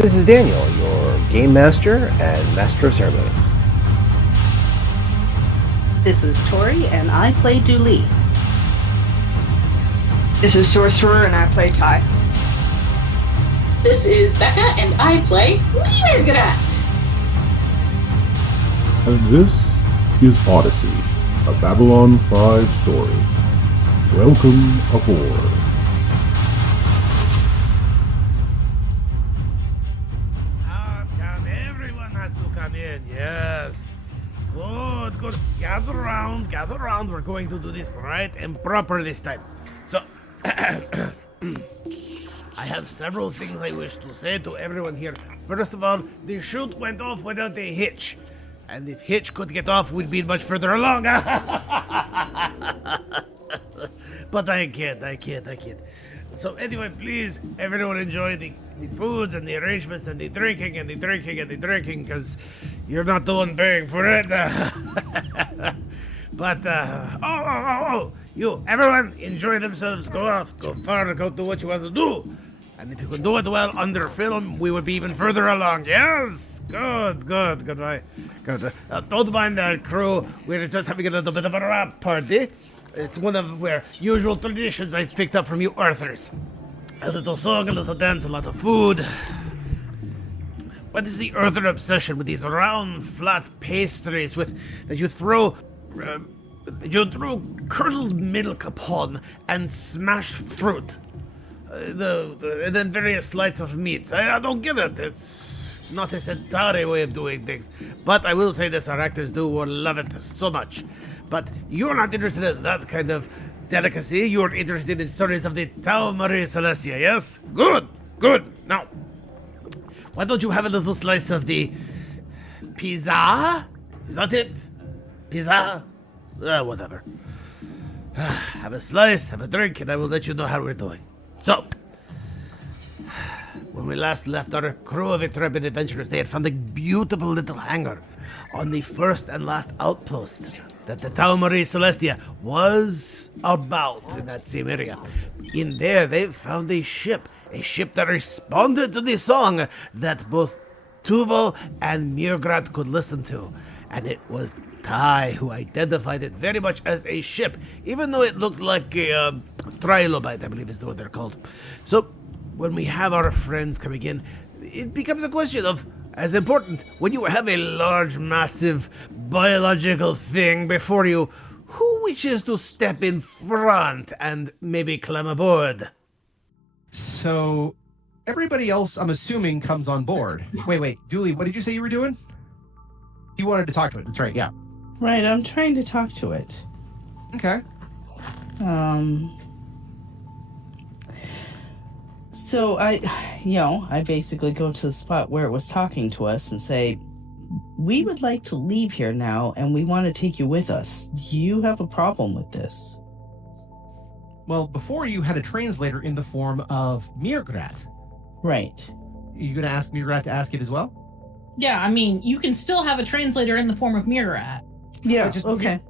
This is Daniel, your Game Master and Master of Ceremony. This is Tori, and I play Dooley. This is Sorcerer, and I play Ty. This is Becca, and I play Mirgrat. And this is Odyssey, a Babylon 5 story. Welcome aboard. Come, everyone has to come in, yes. Good. Gather around. We're going to do this right and proper this time. So, I have several things I wish to say to everyone here. First of all, the chute went off without a hitch. And if Hitch could get off, we'd be much further along. But I can't. So anyway, please, everyone enjoy the foods and the arrangements and the drinking, because you're not the one paying for it. But, you, everyone, enjoy themselves, go out, go far, go do what you want to do. And if you can do it well under film, we would be even further along. Yes? Good. Good. Don't mind that, crew. We're just having a little bit of a rap party. It's one of our usual traditions I've picked up from you Arthurs. A little song, a little dance, a lot of food. What is the Arthur obsession with these round, flat pastries that you throw curdled milk upon and smashed fruit? And then various slices of meat. I don't get it. It's not a Centauri way of doing things. But I will say this, our actors do love it so much. But you're not interested in that kind of delicacy. You're interested in stories of the Tau Marie Celestia, yes? Good. Now, why don't you have a little slice of the pizza? Is that it? Pizza? Whatever. Have a slice, have a drink, and I will let you know how we're doing. So, when we last left our crew of intrepid adventurers, they had found a beautiful little hangar on the first and last outpost that the Tau Marie Celestia was about in that same area. In there, they found a ship that responded to the song that both Tuval and Mirgrat could listen to. And it was Ty who identified it very much as a ship, even though it looked like a trilobite, I believe is the word they're called. So, when we have our friends coming in, it becomes a question of, as important, when you have a large, massive, biological thing before you, who wishes to step in front and maybe climb aboard? So, everybody else, I'm assuming, comes on board. Wait, Dooley, what did you say you were doing? You wanted to talk to it, that's right, yeah. Right, I'm trying to talk to it. Okay. So I basically go to the spot where it was talking to us and say, we would like to leave here now and we want to take you with us. Do you have a problem with this? Well, before you had a translator in the form of Mirgrat. Right. Are you going to ask Mirgrat to ask it as well? Yeah, I mean, you can still have a translator in the form of Mirgrat. Yeah, okay.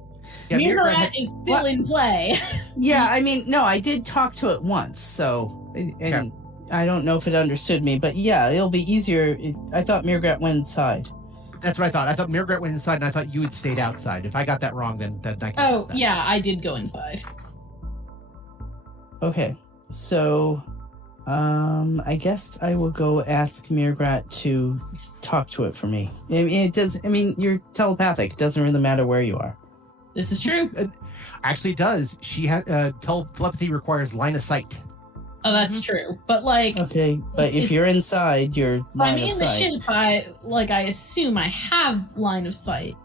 Yeah, Mirgrat is still in play. Yeah, I mean, no, I did talk to it once, so... And I don't know if it understood me, but yeah, it'll be easier. I thought Mirgrat went inside. That's what I thought. I thought Mirgrat went inside, and I thought you had stayed outside. If I got that wrong, then I can Oh, yeah, I did go inside. Okay, so I guess I will go ask Mirgrat to talk to it for me. You're telepathic. It doesn't really matter where you are. This is true. Actually, it does. She has telepathy requires line of sight. Oh, that's true. But okay, but if you're inside, you're line of sight. I'm in the ship. I assume I have line of sight.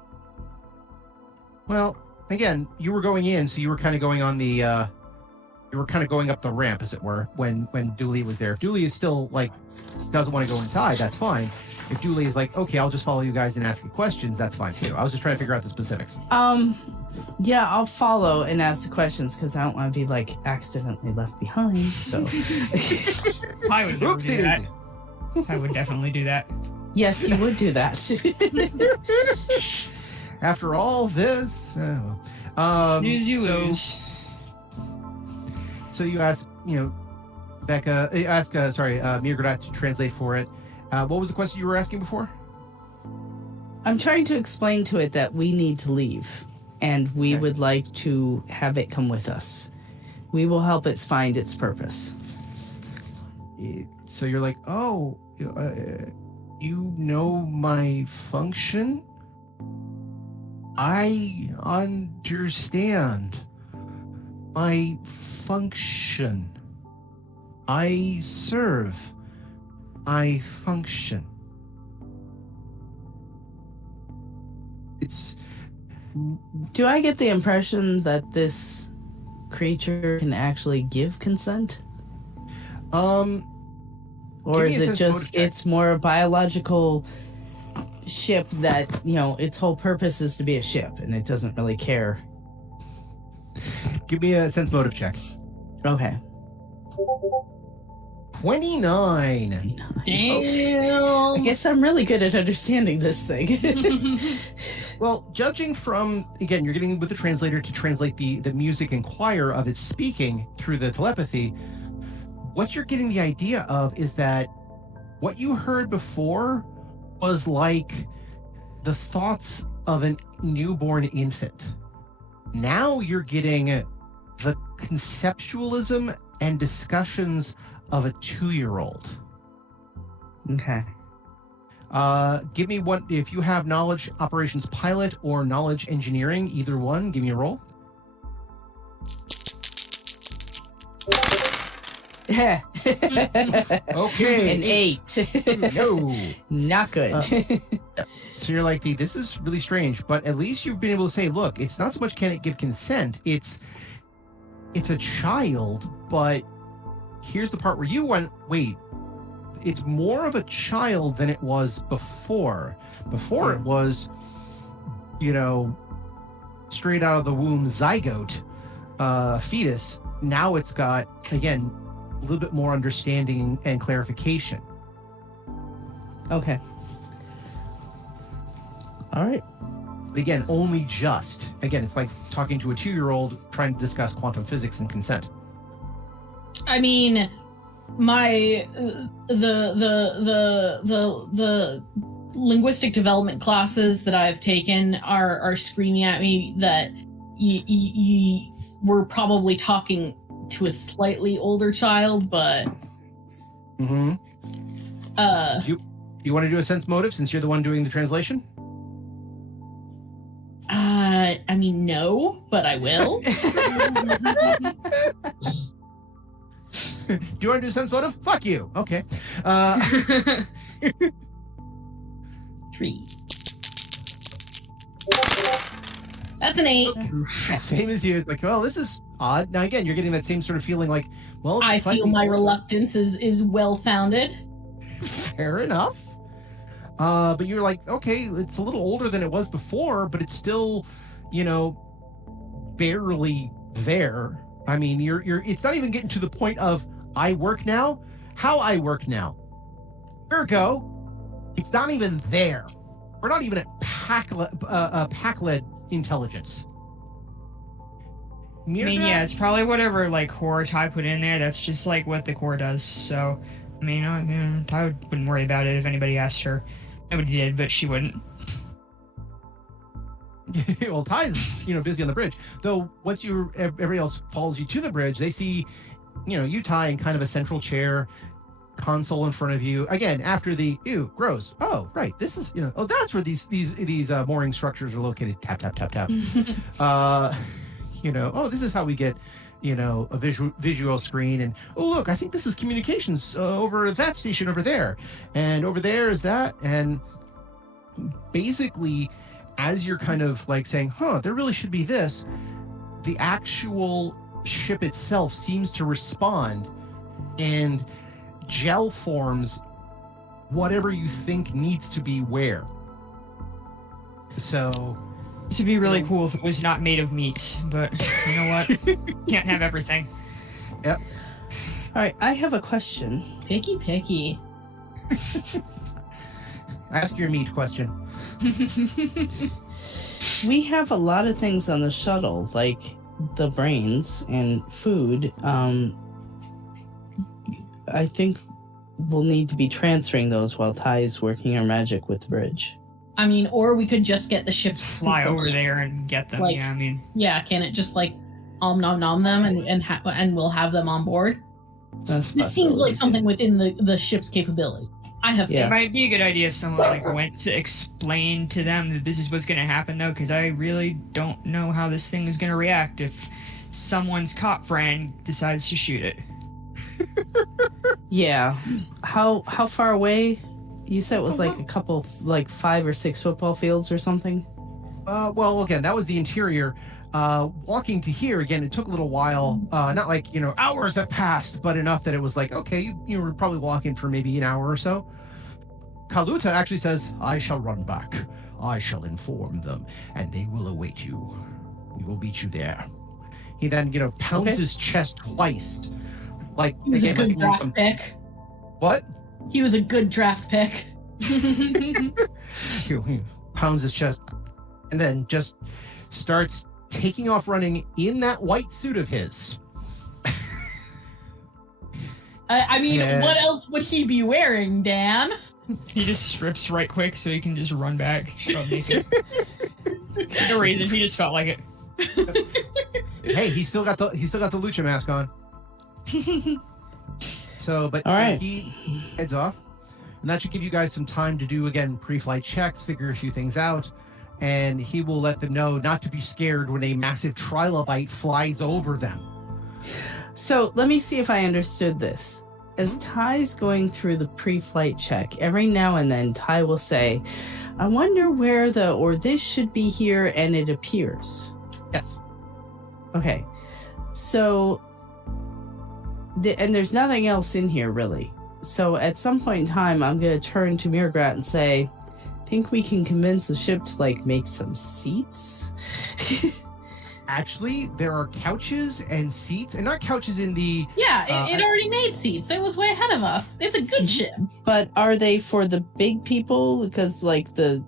Well, again, you were going in, so you were kind of going on the. You were kind of going up the ramp, as it were, when Dooley was there. If Dooley is still doesn't want to go inside, that's fine. If Dooley is okay, I'll just follow you guys and ask you questions, that's fine too. I was just trying to figure out the specifics. Yeah, I'll follow and ask the questions because I don't want to be accidentally left behind. So I would never do that. I would definitely do that. Yes, you would do that. After all this, snooze you lose. So you ask, Becca, Mirgrat to translate for it. What was the question you were asking before? I'm trying to explain to it that we need to leave, and we Okay. would like to have it come with us. We will help it find its purpose. So you're like, oh, you know my function? I understand my function. I serve. I function. It's Do I get the impression that this creature can actually give consent? Or Give me is a it sense just, motive check. it's more a biological ship that, its whole purpose is to be a ship and it doesn't really care? Give me a sense motive check. Okay. 29. Damn. I guess I'm really good at understanding this thing. Well, judging from, again, you're getting with the translator to translate the music and choir of its speaking through the telepathy, what you're getting the idea of is that what you heard before was like the thoughts of a newborn infant. Now you're getting the conceptualism and discussions of a 2-year-old. Okay. Give me one, if you have knowledge operations pilot or knowledge engineering, either one, give me a roll. Okay. An 8. No. Not good. So you're like, this is really strange, but at least you've been able to say, look, it's not so much can it give consent, it's a child, but here's the part where you went, wait, it's more of a child than it was before. Before it was, straight out of the womb zygote, fetus. Now it's got, again, a little bit more understanding and clarification. Okay. All right. But again, only just. Again, it's like talking to a 2-year-old trying to discuss quantum physics and consent. I mean, my the linguistic development classes that I've taken are screaming at me that we're probably talking to a slightly older child, but Mm-hmm. You want to do a sense motive since you're the one doing the translation? I mean, no, but I will. Do you want to do a sense motive? Fuck you. Okay. 3. That's an 8. Same as you. It's like, well, this is odd. Now, again, you're getting that same sort of feeling like, well, it's I feel slightly my older. reluctance is well founded. Fair enough. But you're like, okay, it's a little older than it was before, but it's still, barely there. I mean, it's not even getting to the point of I work now, how I work now. Ergo, it's not even there. We're not even at pack-led intelligence. I mean, yeah, it's probably whatever like core Ty put in there. That's just like what the core does. So, I mean, Ty wouldn't worry about it if anybody asked her. Nobody did, but she wouldn't. Well, Ty's, busy on the bridge. Though once everybody else follows you to the bridge, they see, you Ty in kind of a central chair, console in front of you. Again, after the ew, gross. Oh, right. This is, oh, that's where these mooring structures are located. Tap, tap, tap, tap. Oh, this is how we get, a visual screen. And, oh, look, I think this is communications over that station over there. And over there is that. And basically, as you're kind of like saying, there really should be this, the actual ship itself seems to respond and gel forms whatever you think needs to be where. So This would be really cool if it was not made of meat, but you know what? Can't have everything. Yep. All right. I have a question. Picky. Ask your meat question. We have a lot of things on the shuttle, like the brains and food. I think we'll need to be transferring those while Ty is working her magic with the bridge. I mean, or we could just get the ship to Fly over there and get them. Like- Yeah, I mean, Yeah, can it just like nom nom them and we'll have them on board? That's This seems like something within the ship's capability. I have Yeah. it might be a good idea if someone like went to explain to them that this is what's going to happen, though, because I really don't know how this thing is going to react if someone's cop friend decides to shoot it. Yeah. How far away? You said it was like a couple, like 5 or 6 football fields or something? Well, again, that was the interior. Walking to here, again, it took a little while. Not like, hours have passed, but enough that it was like, okay, you were probably walking for maybe an hour or so. Kaluta actually says, I shall run back. I shall inform them, and they will await you. We will meet you there. He then, pounds his chest twice. Like, He was a again, good like draft pick. What? He was a good draft pick. He pounds his chest, and then just starts taking off running in that white suit of his. I mean, Yeah. what else would he be wearing, Dan? He just strips right quick so he can just run back, scrub naked. For no reason, he just felt like it. Hey, he still got the lucha mask on. So, but All right. he heads off, and that should give you guys some time to do again pre-flight checks, figure a few things out, and he will let them know not to be scared when a massive trilobite flies over them. So let me see if I understood this. As Ty's going through the pre-flight check, every now and then Ty will say, I wonder where this should be here, and it appears. Yes. Okay. So, and there's nothing else in here, really. So at some point in time, I'm going to turn to Mirgrat and say, think we can convince the ship to, make some seats? Actually, there are couches and seats, and not couches in the... Yeah, it already made seats. It was way ahead of us. It's a good ship. But are they for the big people? Because,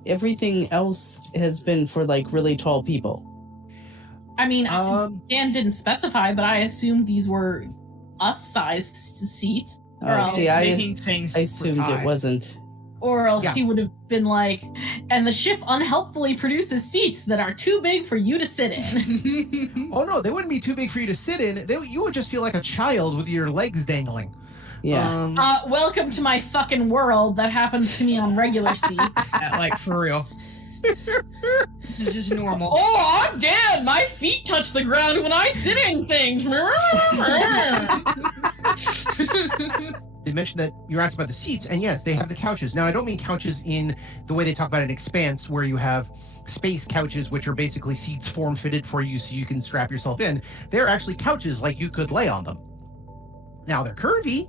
everything else has been for, really tall people. I mean, Dan didn't specify, but I assumed these were us-sized seats. Or else, See, I making things assumed for it Ty. wasn't. or else Yeah. he would have been like, and the ship unhelpfully produces seats that are too big for you to sit in. Oh no, they wouldn't be too big for you to sit in. You would just feel like a child with your legs dangling. Yeah. Welcome to my fucking world. That happens to me on regular seat. Yeah, for real. This is just normal. Oh, I'm dead. My feet touch the ground when I sit in things. They mentioned that you're asked about the seats, and yes, they have the couches. Now, I don't mean couches in the way they talk about an Expanse, where you have space couches, which are basically seats form-fitted for you so you can strap yourself in. They're actually couches, like you could lay on them. Now, they're curvy.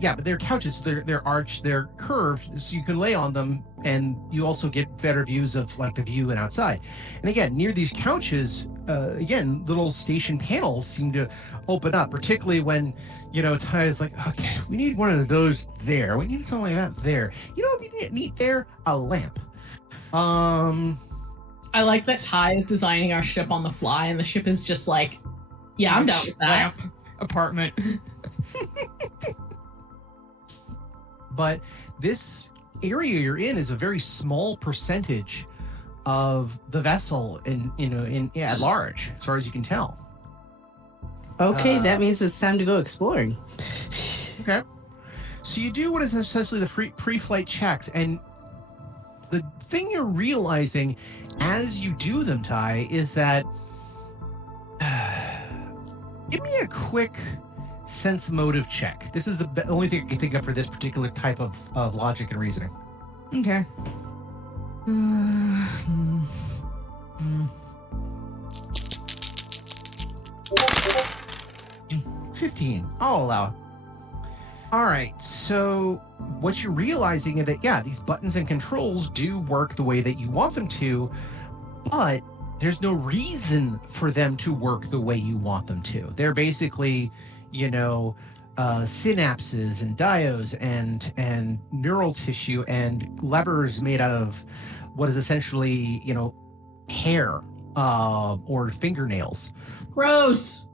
Yeah, but they're couches. They're arched, they're curved, so you can lay on them, and you also get better views of the view and outside. And again, near these couches, again, little station panels seem to open up, particularly when, Ty is like, okay, we need one of those there. We need something like that there. You know what we need there? A lamp. I like that Ty is designing our ship on the fly, and the ship is just like, yeah, I'm down with that. Lamp apartment. But this area you're in is a very small percentage of the vessel at large, as far as you can tell. Okay, that means it's time to go exploring. Okay. So you do what is essentially the pre-flight checks, and the thing you're realizing as you do them, Ty, is that give me a quick sense motive check. This is the only thing I can think of for this particular type of logic and reasoning. Okay. 15. I'll allow it. All right. So what you're realizing is that, yeah, these buttons and controls do work the way that you want them to, but there's no reason for them to work the way you want them to. They're basically, synapses and diodes and neural tissue and levers made out of what is essentially, hair or fingernails. Gross.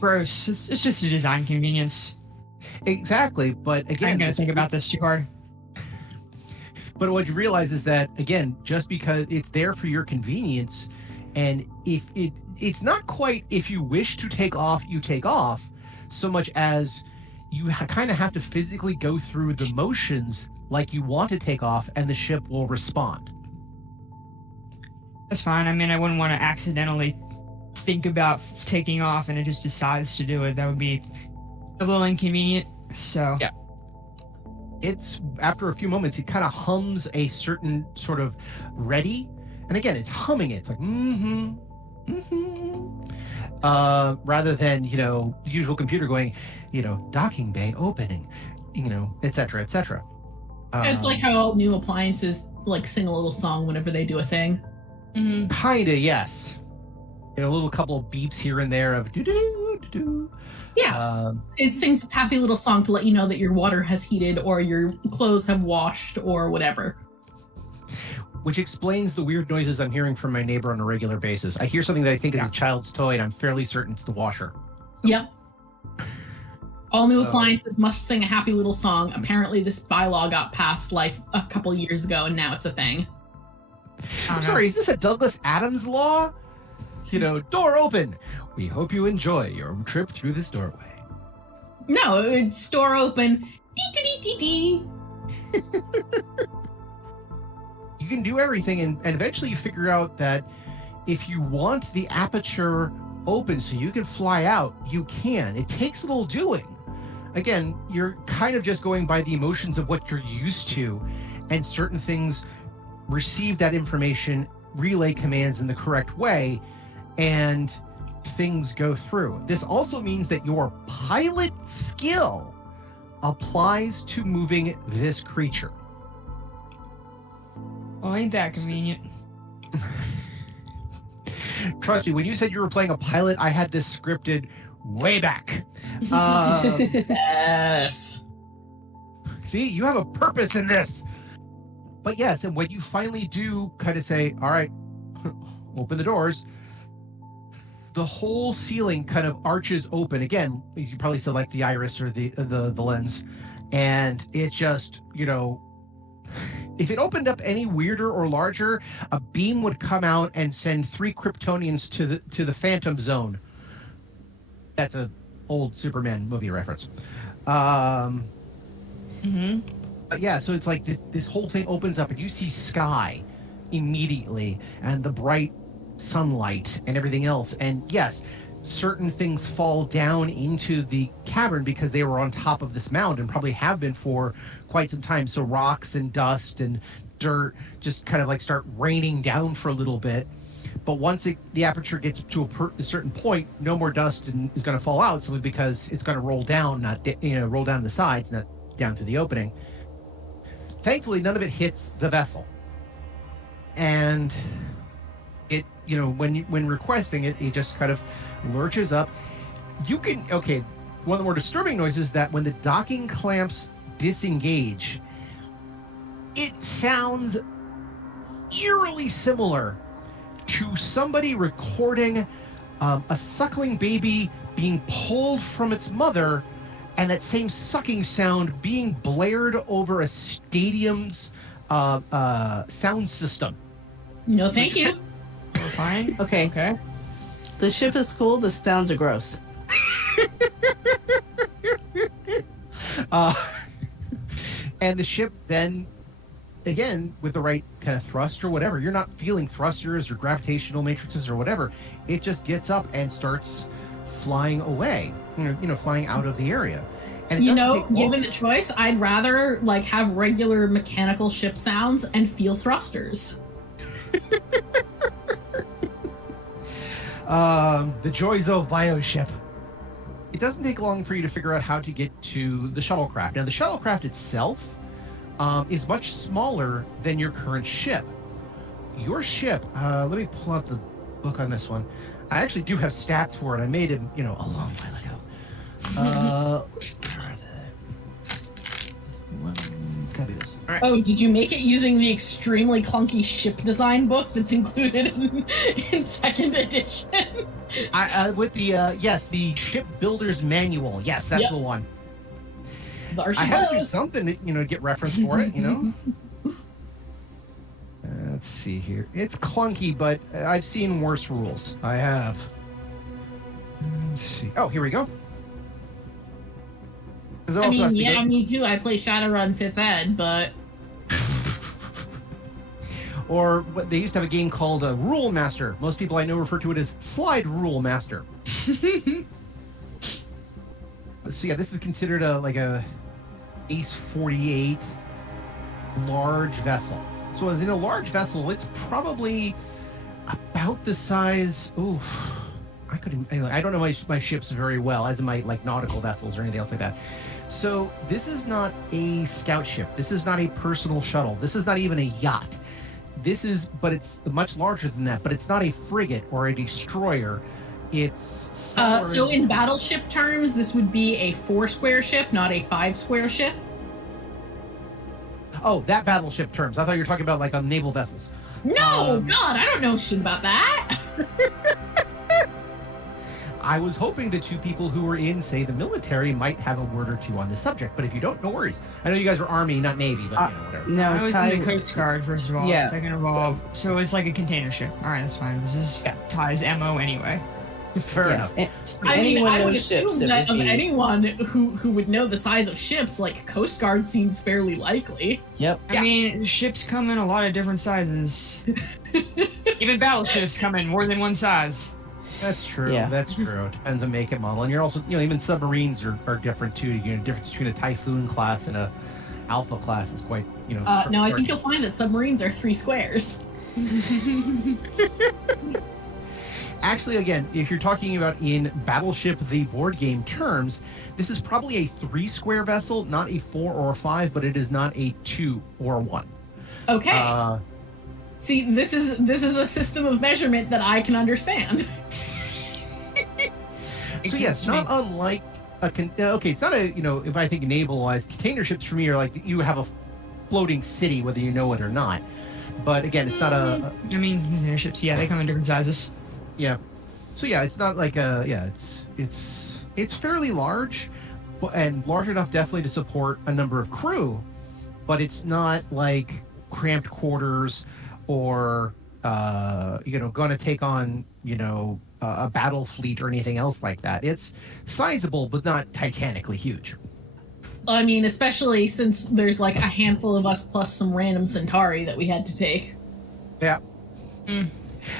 Gross. It's just a design convenience. Exactly, but again, I'm gonna think about this too hard. But what you realize is that, again, just because it's there for your convenience, and if it's not quite if you wish to take off, you take off, so much as you kind of have to physically go through the motions like you want to take off, and the ship will respond. That's fine. I mean, I wouldn't want to accidentally think about taking off and it just decides to do it. That would be a little inconvenient. So yeah. It's after a few moments, it kind of hums a certain sort of ready, and again, it's humming it. It's like rather than the usual computer going, docking bay opening, etc., etc. It's like how all new appliances like sing a little song whenever they do a thing. Mm-hmm. Kinda, yes. A little couple of beeps here and there of do. Yeah, it sings its happy little song to let you know that your water has heated or your clothes have washed or whatever. Which explains the weird noises I'm hearing from my neighbor on a regular basis. I hear something that I think is a child's toy, and I'm fairly certain it's the washer. Yep. All new appliances must sing a happy little song. Apparently, this bylaw got passed like a couple years ago, and now it's a thing. I'm sorry, is this a Douglas Adams law? Door open. We hope you enjoy your trip through this doorway. No, it's door open. Dee-dee-dee-dee-dee. You can do everything, and eventually you figure out that if you want the aperture open so you can fly out, you can. It takes a little doing. Again, you're kind of just going by the emotions of what you're used to, and certain things receive that information, relay commands in the correct way, and things go through. This also means that your pilot skill applies to moving this creature. Well, ain't that convenient? Trust me, when you said you were playing a pilot, I had this scripted way back. Yes. See, you have a purpose in this. But yes, and when you finally do kind of say, all right, open the doors, the whole ceiling kind of arches open. Again, you probably still like the iris or the lens. And it just, if it opened up any weirder or larger, a beam would come out and send 3 Kryptonians to the Phantom Zone. That's a old Superman movie reference. But yeah, so it's like this whole thing opens up and you see sky immediately and the bright sunlight and everything else. And yes, certain things fall down into the cavern because they were on top of this mound and probably have been for quite some time. So rocks and dust and dirt just kind of like start raining down for a little bit. But once the aperture gets to a certain point, no more dust is going to fall out simply because it's going to roll down, not roll down the sides, not down through the opening. Thankfully, none of it hits the vessel. And it, when requesting it, it just kind of lurches up. One of the more disturbing noises is that when the docking clamps disengage, it sounds eerily similar to somebody recording a suckling baby being pulled from its mother, and that same sucking sound being blared over a stadium's sound system. No, thank you. We're fine. Okay. The ship is cool. The sounds are gross. And the ship then, again, with the right kind of thrust or whatever, you're not feeling thrusters or gravitational matrices or whatever. It just gets up and starts flying away, flying out of the area. And given the choice, I'd rather have regular mechanical ship sounds and feel thrusters. The joys of bioship. It doesn't take long for you to figure out how to get to the shuttlecraft. Now, the shuttlecraft itself is much smaller than your current ship. Your ship, let me pull out the book on this one. I actually do have stats for it. I made it, a long while ago. It's gotta be this. All right. Oh, did you make it using the extremely clunky ship design book that's included in second edition? With the the ship builder's manual. Yes, that's the one. There she I had to do goes. something to get reference for it, Let's see here. It's clunky, but I've seen worse rules. I have. Let's see. Oh, here we go. I mean, yeah, me too. I play Shadowrun 5th Ed, but... Or what they used to have a game called Rule Master. Most people I know refer to it as Slide Rule Master. So yeah, this is considered a Ace 48 large vessel. So as in a large vessel, it's probably about the size. Oof, I don't know my ships very well, as in my nautical vessels or anything else like that. So this is not a scout ship. This is not a personal shuttle. This is not even a yacht. But it's much larger than that. But it's not a frigate or a destroyer. It's so in battleship terms, this would be a 4-square ship, not a 5-square ship. Oh, that battleship terms. I thought you were talking about on naval vessels. No, God, I don't know shit about that. I was hoping the two people who were in, say, the military might have a word or two on this subject, but if you don't, no worries. I know you guys are Army, not Navy, but whatever. No, I was in the Coast Guard, first of all. Yeah. Second of all, so it's like a container ship. All right, that's fine. This is Ty's MO anyway. Fair enough. I would assume that of anyone who would know the size of ships, Coast Guard seems fairly likely. Yep. I mean, ships come in a lot of different sizes. Even battleships come in more than one size. That's true. Yeah. That's true. It depends on make and model. And you're also, even submarines are different too. Difference between a Typhoon class and a Alpha class is quite, No, I think you'll find that submarines are 3 squares. Actually, again, if you're talking about in Battleship the board game terms, this is probably a 3-square vessel, not a 4 or a 5, but it is not a 2 or a 1. Okay. See, this is a system of measurement that I can understand. So yes, not unlike it's not a, if I think naval-wise, container ships for me are you have a floating city, whether you know it or not. But again, it's not I mean, container ships, they come in different sizes. Yeah. So yeah, it's not it's fairly large, and large enough definitely to support a number of crew, but it's not cramped quarters or going to take on a battle fleet or anything else like that. It's sizable, but not titanically huge. I mean, especially since there's a handful of us plus some random Centauri that we had to take. Yeah.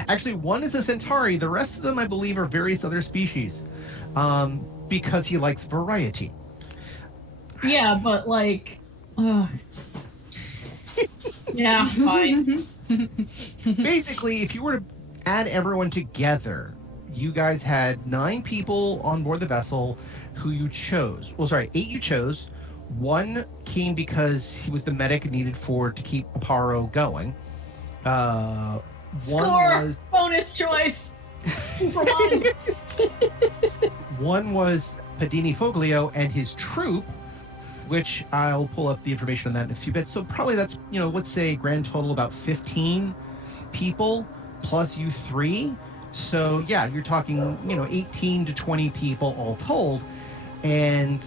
Actually, one is a Centauri. The rest of them, I believe, are various other species, because he likes variety. Yeah, but yeah, fine. Basically, if you were to add everyone together, you guys had 9 people on board the vessel who you chose. Well, sorry, 8 you chose. 1 came because he was the medic needed to keep Aparo going. Score! Bonus choice! For 1! 1 was Padini Foglio and his troop, which I'll pull up the information on that in a few bits. So probably that's, let's say grand total about 15 people plus you 3. So yeah, you're talking, 18 to 20 people all told. And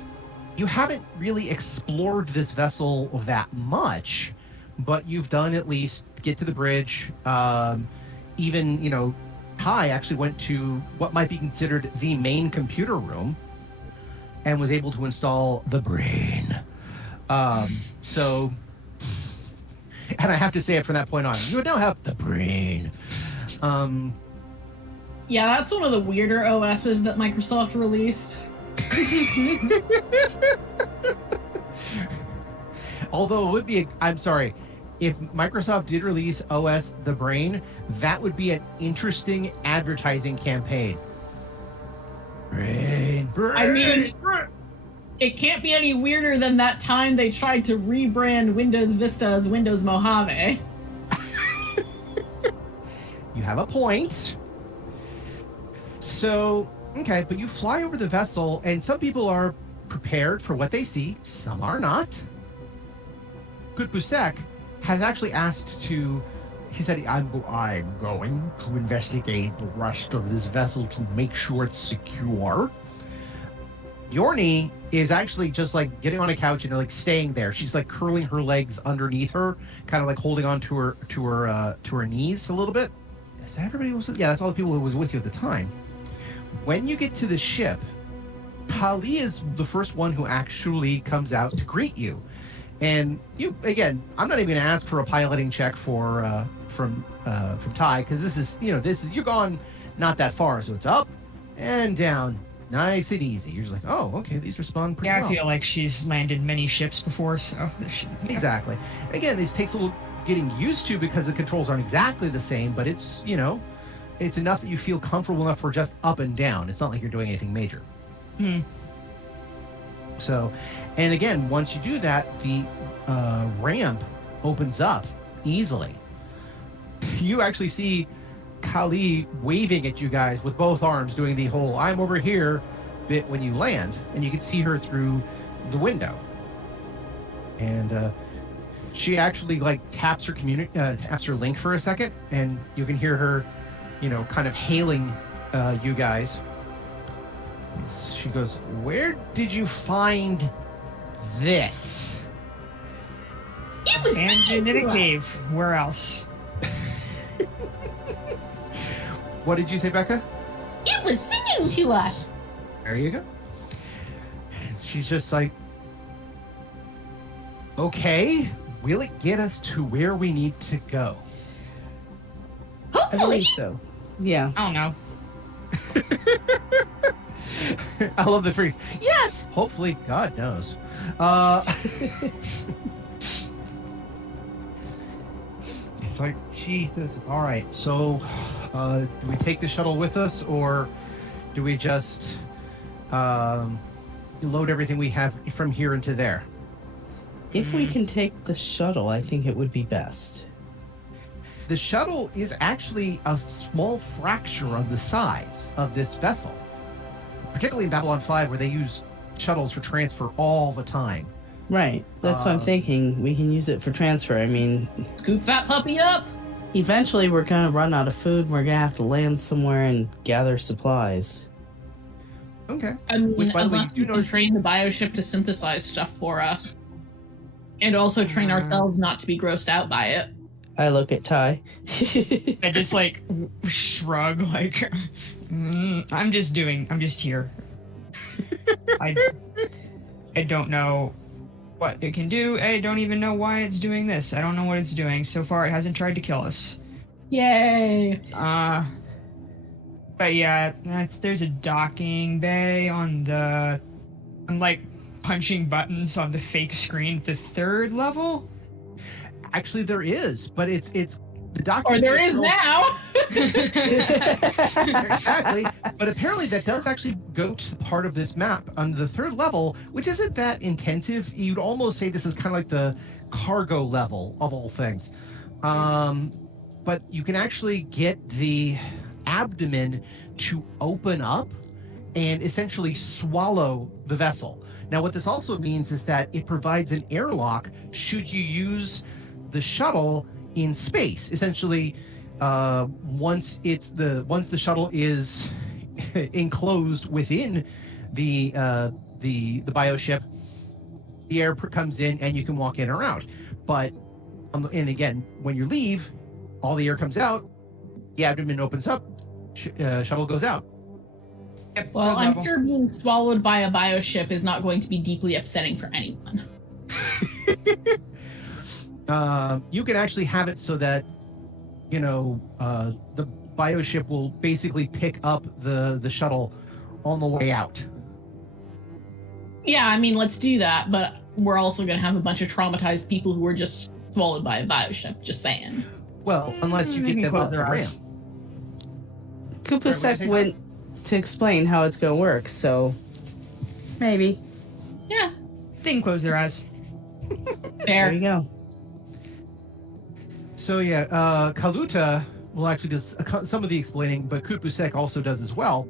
you haven't really explored this vessel that much, but you've done at least get to the bridge. Even, Ty actually went to what might be considered the main computer room and was able to install the brain. So, and I have to say it from that point on, you now have the brain. Yeah, that's one of the weirder OSs that Microsoft released. Although it would be, I'm sorry, if Microsoft did release OS The Brain, that would be an interesting advertising campaign. Brain. I mean, it can't be any weirder than that time they tried to rebrand Windows Vista as Windows Mojave. You have a point. So, okay, but you fly over the vessel, and some people are prepared for what they see, some are not. Good Pusek has actually asked to, he said, I'm going to investigate the rest of this vessel to make sure it's secure. Yorni is actually just like getting on a couch and like staying there. She's like curling her legs underneath her, kind of like holding on to her knees a little bit. Is that everybody was? Yeah, that's all the people who was with you at the time. When you get to the ship, Kali is the first one who actually comes out to greet you. And you, again, I'm not even going to ask for a piloting check from Ty, because this is you're gone not that far, so it's up and down, nice and easy. You're just like, oh, okay, these respond pretty well. I feel like she's landed many ships before, so Exactly. Again, this takes a little getting used to because the controls aren't exactly the same, but it's it's enough that you feel comfortable enough for just up and down. It's not like you're doing anything major. So, and again, once you do that, the ramp opens up easily. You actually see Kali waving at you guys with both arms, doing the whole "I'm over here" bit when you land, and you can see her through the window. And she actually like taps her link for a second, and you can hear her, kind of hailing you guys. She goes, "Where did you find this?" It was and in a cave. Where else? What did you say, Becca? It was singing to us. There you go. She's just like, okay, will it get us to where we need to go? I Hopefully. believe so. Yeah. I don't know. I love the phrase. Yes, hopefully, God knows. It's like, Jesus. All right, so do we take the shuttle with us, or do we just load everything we have from here into there? If we can take the shuttle, I think it would be best. The shuttle is actually a small fracture of the size of this vessel, particularly in Babylon 5, where they use shuttles for transfer all the time. Right. That's what I'm thinking. We can use it for transfer. I mean, Scoop that puppy up. eventually we're going to run out of food. We're going to have to land somewhere and gather supplies. Okay. I mean, Which, by the way, unless you we do can know- train the bioship to synthesize stuff for us. And also train ourselves not to be grossed out by it. I look at Ty. I just like shrug, like I'm just here. I don't know what it can do. I don't even know why it's doing this. I don't know what it's doing. So far, it hasn't tried to kill us. Yay! But yeah, there's a docking bay on the. I'm like punching buttons on the fake screen at the 3rd level. Actually, there is, but it's the doctor. Or there is now. Exactly, but apparently that does actually go to part of this map on the 3rd level, which isn't that intensive. You'd almost say this is kind of like the cargo level of all things. But you can actually get the abdomen to open up and essentially swallow the vessel. Now, what this also means is that it provides an airlock should you use the shuttle in space. Essentially, once the shuttle is enclosed within the bioship, the air comes in and you can walk in or out. But and again, when you leave, all the air comes out, the abdomen opens up, shuttle goes out. Yep, Well, third I'm level. sure being swallowed by a bioship is not going to be deeply upsetting for anyone. You can actually have it so that the bioship will basically pick up the shuttle on the way out. Yeah, I mean, let's do that, but we're also going to have a bunch of traumatized people who were just swallowed by a bioship, just saying. Well, unless you They get can them close off the their ramp. eyes. Kupasek went to explain how it's going to work, so maybe. Yeah, They can close their eyes. There you fair. go. So yeah, Kaluta will actually do some of the explaining, but Kupusek also does as well,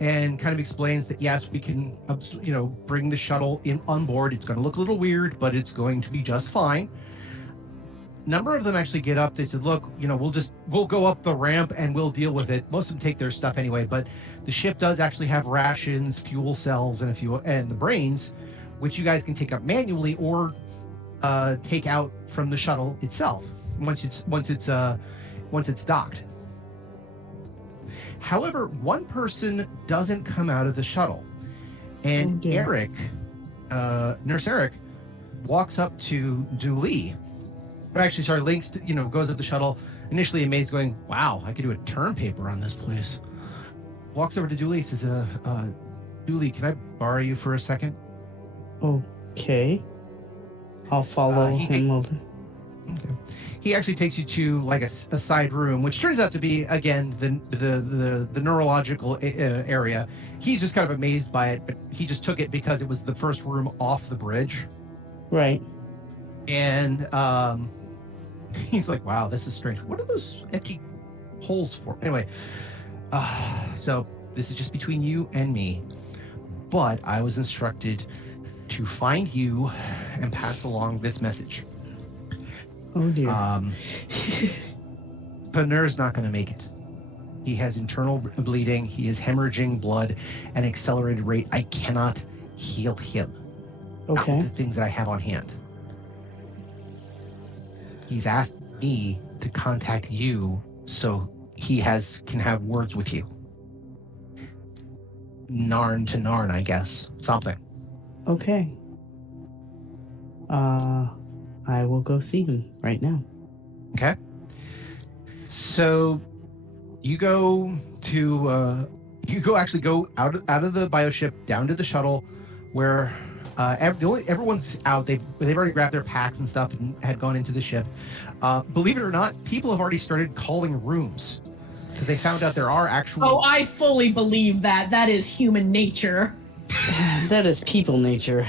and kind of explains that yes, we can, bring the shuttle in on board. It's going to look a little weird, but it's going to be just fine. number of them actually get up. They said, look, we'll go up the ramp and we'll deal with it. Most of them take their stuff anyway, but the ship does actually have rations, fuel cells, and the brains, which you guys can take up manually or take out from the shuttle itself once it's docked. However, one person doesn't come out of the shuttle, and Eric, Nurse Eric, walks up to Dooley. Or actually, sorry, Lynx, goes up the shuttle, initially amazed, going, wow, I could do a term paper on this place. Walks over to Dooley, says, Dooley, can I borrow you for a second? Okay. I'll follow him over. Okay. He actually takes you to like a side room, which turns out to be, again, the neurological area. He's just kind of amazed by it, but he just took it because it was the first room off the bridge. Right. And he's like, wow, this is strange. What are those empty holes for? Anyway, so this is just between you and me. But I was instructed to find you and pass along this message. Oh dear. Panur's not going to make it. He has internal bleeding. He is hemorrhaging blood at an accelerated rate. I cannot heal him. Okay. Not with the things that I have on hand. He's asked me to contact you so he can have words with you. Narn to Narn, I guess. Something. Okay. I will go see him right now. Okay. So you go actually go out of the bioship down to the shuttle where everyone's out. They've already grabbed their packs and stuff and had gone into the ship. Believe it or not, people have already started calling rooms because they found out there are actual. Oh, I fully believe that. That is human nature. That is people nature.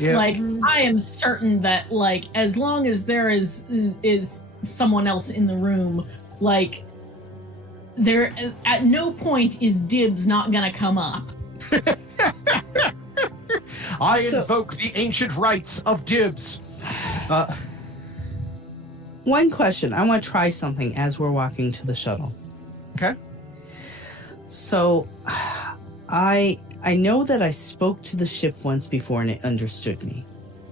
Yeah. Like, I am certain that, like, as long as there is someone else in the room, like, there at no point is dibs not gonna come up. I invoke the ancient rights of dibs. One question. I want to try something as we're walking to the shuttle. Okay. So, I know that I spoke to the ship once before and it understood me.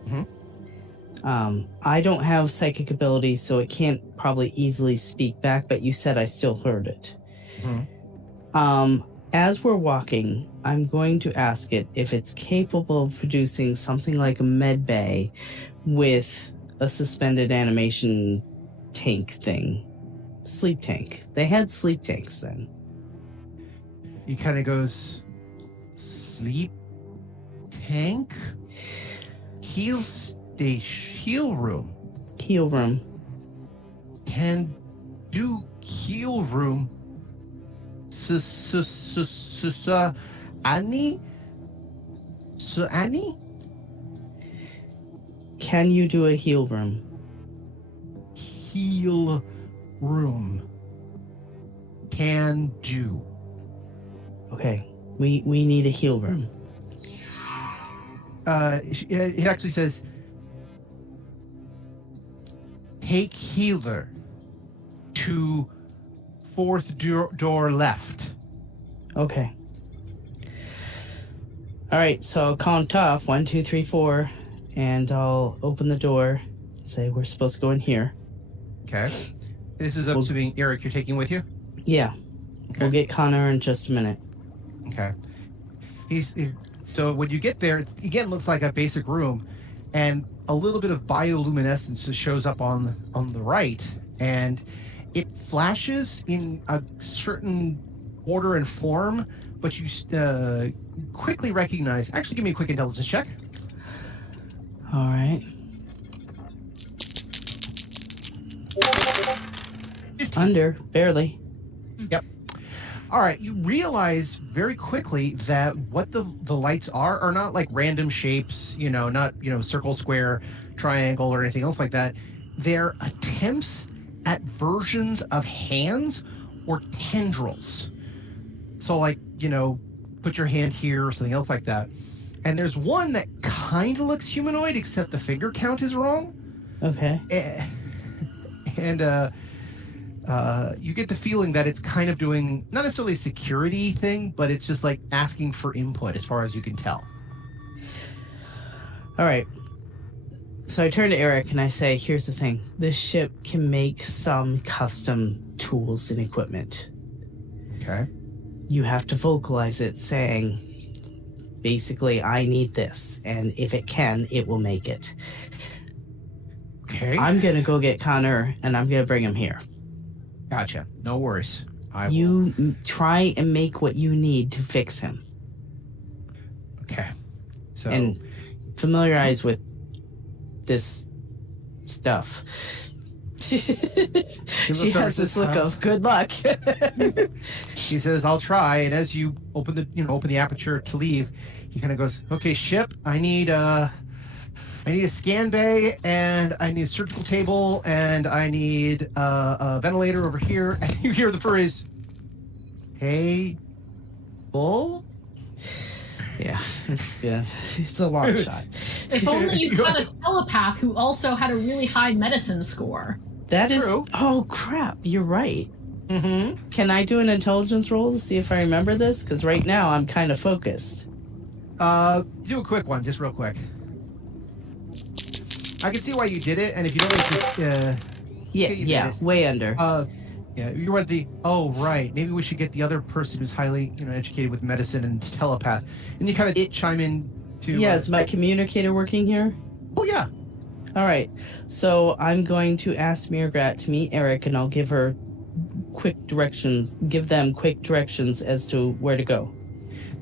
Mm-hmm. I don't have psychic abilities, so it can't probably easily speak back, but you said I still heard it. Mm-hmm. As we're walking, I'm going to ask it if it's capable of producing something like a med bay with a suspended animation tank thing. Sleep tank. They had sleep tanks then. He kind of goes, sleep tank? Heal room. Heal room. Can do heal room. Annie? So Annie? Can you do a heal room? Heal room. Can do. Okay. We need a heal room. It actually says, take healer to fourth door left. Okay. All right, so I'll count off 1, 2, 3, 4, and I'll open the door and say we're supposed to go in here. Okay. This is up to being Eric you're taking with you? Yeah. Okay. We'll get Connor in just a minute. Okay. So when you get there, it again looks like a basic room, and a little bit of bioluminescence shows up on the right, and it flashes in a certain order and form, but you quickly recognize. Actually, give me a quick intelligence check. All right. 15. Under, barely. Yep. All right, you realize very quickly that what the lights are not like random shapes, not, circle, square, triangle, or anything else like that. They're attempts at versions of hands or tendrils. So like, put your hand here or something else like that. And there's one that kind of looks humanoid, except the finger count is wrong. Okay. And you get the feeling that it's kind of doing not necessarily a security thing, but it's just like asking for input as far as you can tell. All right. So I turn to Eric and I say, here's the thing. This ship can make some custom tools and equipment. Okay. You have to vocalize it saying, basically, I need this. And if it can, it will make it. Okay. I'm going to go get Connor and I'm going to bring him here. Gotcha. No worries. You try and make what you need to fix him. Okay. So. And familiarize with this stuff. She has this look of good luck. He says, "I'll try." And as you open the aperture to leave, he kind of goes, "Okay, ship. I need a scan bay, and I need a surgical table, and I need a ventilator over here." And you hear the phrase, "Hey, bull." Yeah, it's a long shot. If only you had a telepath who also had a really high medicine score. That is True. Oh crap! You're right. Mm-hmm. Can I do an intelligence roll to see if I remember this? Because right now I'm kind of focused. Do a quick one, just real quick. I can see why you did it, and if you don't, Yeah, way under. Yeah, you were the. Oh, right. Maybe we should get the other person who's highly, educated with medicine and telepath, and you kind of chime in to. Yeah, is my communicator working here? Oh yeah. All right. So I'm going to ask Mirgrat to meet Eric, and I'll give them quick directions as to where to go.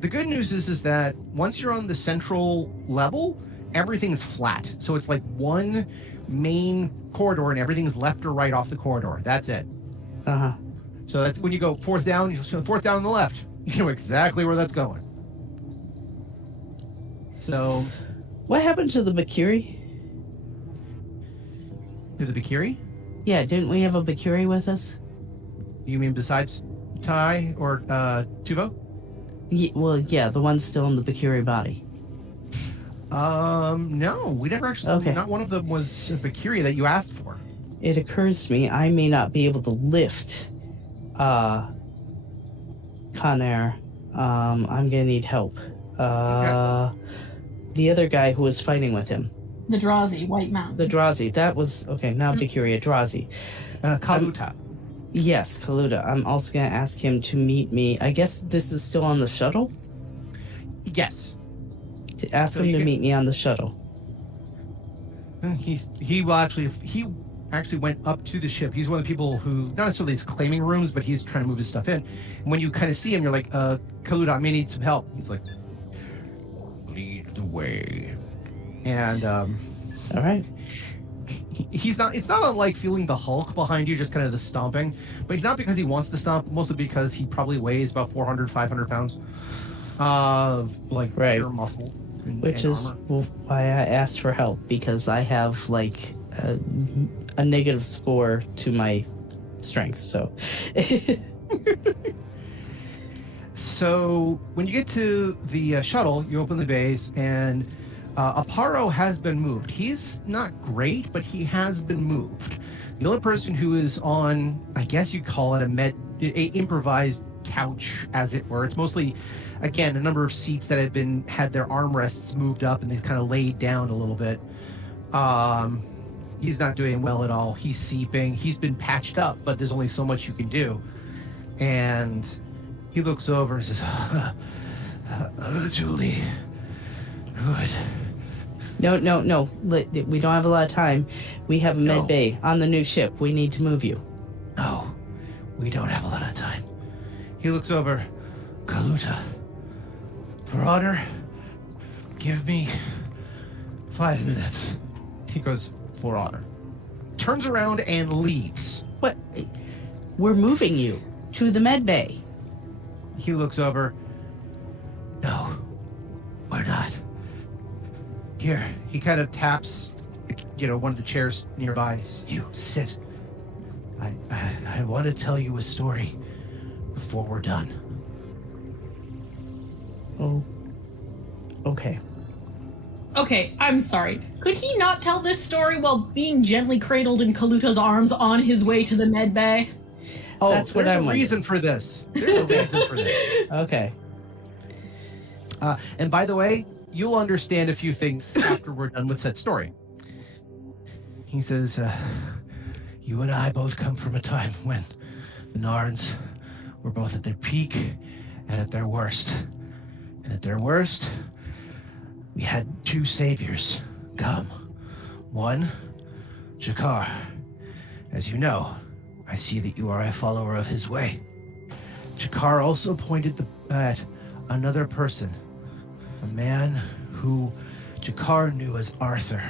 The good news is that once you're on the central level, everything's flat. So it's like one main corridor, and everything's left or right off the corridor. That's it. Uh-huh. So that's when you go fourth down on the left. You know exactly where that's going. So. What happened to the Bakuri? To the Bakiri? Yeah, didn't we have a Bakuri with us? You mean besides Ty or Tuvo? Yeah, the one still in the Bakuri body. No, we never actually. Okay. Not one of them was a Bakiri that you asked for. It occurs to me I may not be able to lift Conair. I'm gonna need help. Okay. The other guy who was fighting with him. The Drazi, White Mountain. The Drazi. That was okay, now Bakuri, Drazi. Kaluta. Yes, Kaluta. I'm also gonna ask him to meet me. I guess this is still on the shuttle? Yes. To ask him to meet me on the shuttle. He actually went up to the ship. He's one of the people who, not necessarily is claiming rooms, but he's trying to move his stuff in. And when you kind of see him, you're like, Kaluta, I may need some help. He's like, lead the way. And, all right. it's not unlike feeling the Hulk behind you, just kind of the stomping. But it's not because he wants to stomp, mostly because he probably weighs about 400, 500 pounds of, pure muscle. Which is why I asked for help, because I have, a negative score to my strength, so. So when you get to the shuttle, you open the bays, and Aparo has been moved. He's not great, but he has been moved. The only person who is on, I guess you'd call it a improvised couch, as it were. It's mostly, again, a number of seats that had their armrests moved up and they've kind of laid down a little bit. He's not doing well at all. He's seeping. He's been patched up, but there's only so much you can do. And he looks over and says, Julie, good. No. We don't have a lot of time. We have a med bay on the new ship. We need to move you. No, we don't have a lot of time. He looks over, Kaluta, for honor, give me 5 minutes. He goes, for honor. Turns around and leaves. What? We're moving you to the med bay. He looks over. No, we're not. Here, he kind of taps, one of the chairs nearby. You sit. I want to tell you a story before we're done. Oh. Okay. Okay, I'm sorry. Could he not tell this story while being gently cradled in Kaluta's arms on his way to the med bay? Oh, That's what there's I'm a reason for this. There's a reason for this. Okay. And by the way, you'll understand a few things after we're done with said story. He says, you and I both come from a time when the Narns were both at their peak and at their worst. And at their worst, we had two saviors come. One, Jakar. As you know, I see that you are a follower of his way. Jakar also pointed at another person, a man who Jakar knew as Arthur.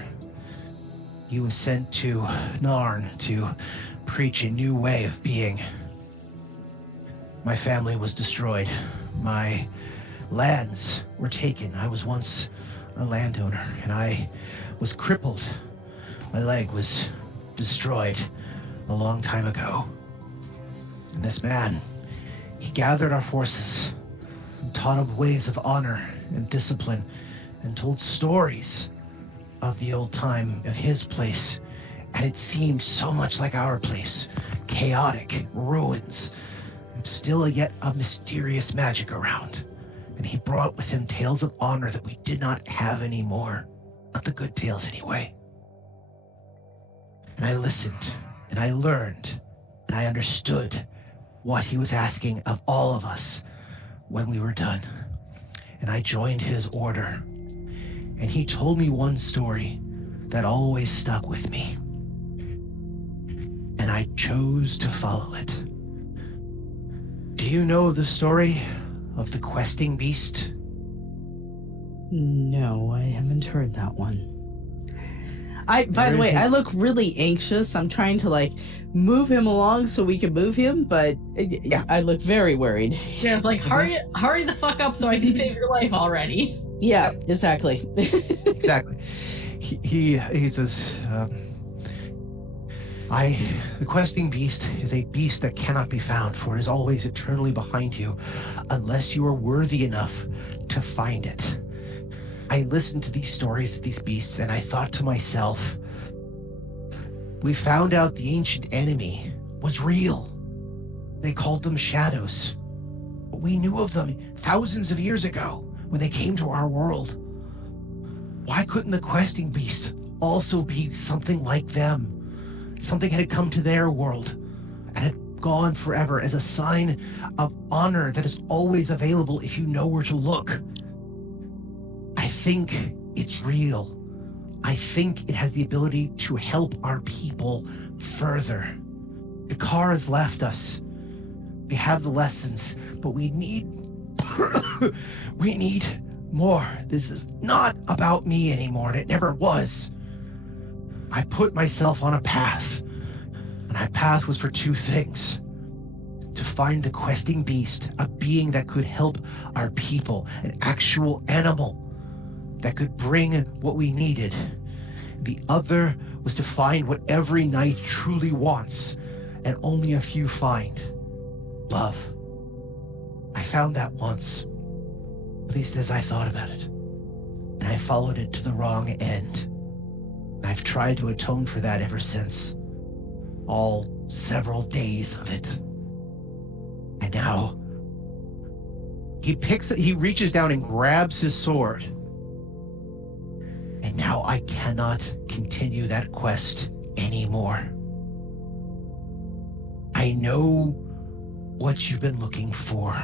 He was sent to Narn to preach a new way of being. My family was destroyed. My lands were taken. I was once a landowner, and I was crippled. My leg was destroyed a long time ago. And this man, he gathered our forces, and taught of ways of honor and discipline, and told stories of the old time of his place. And it seemed so much like our place. Chaotic, ruins, and still yet a mysterious magic around. And he brought with him tales of honor that we did not have anymore. Not the good tales anyway. And I listened, and I learned, and I understood what he was asking of all of us when we were done. And I joined his order. And he told me one story that always stuck with me. And I chose to follow it. Do you know the story of the questing beast? No, I haven't heard that one. By the way, I look really anxious. I'm trying to like move him along so we can move him, but Yeah. I look very worried. Yeah, it's like, hurry the fuck up so I can save your life already. Yeah, exactly. Exactly. He says, the questing beast is a beast that cannot be found, for it is always eternally behind you, unless you are worthy enough to find it. I listened to these stories of these beasts, and I thought to myself, we found out the ancient enemy was real. They called them shadows. But we knew of them thousands of years ago when they came to our world. Why couldn't the questing beast also be something like them? Something had come to their world and had gone forever as a sign of honor that is always available if you know where to look. I think it's real. I think it has the ability to help our people further. The car has left us. We have the lessons, but we need we need more. This is not about me anymore, and it never was. I put myself on a path, and my path was for two things. To find the questing beast, a being that could help our people, an actual animal that could bring what we needed. The other was to find what every knight truly wants, and only a few find. Love. I found that once, at least as I thought about it, and I followed it to the wrong end. And I've tried to atone for that ever since. All several days of it. And now, he reaches down and grabs his sword. And now I cannot continue that quest anymore. I know what you've been looking for.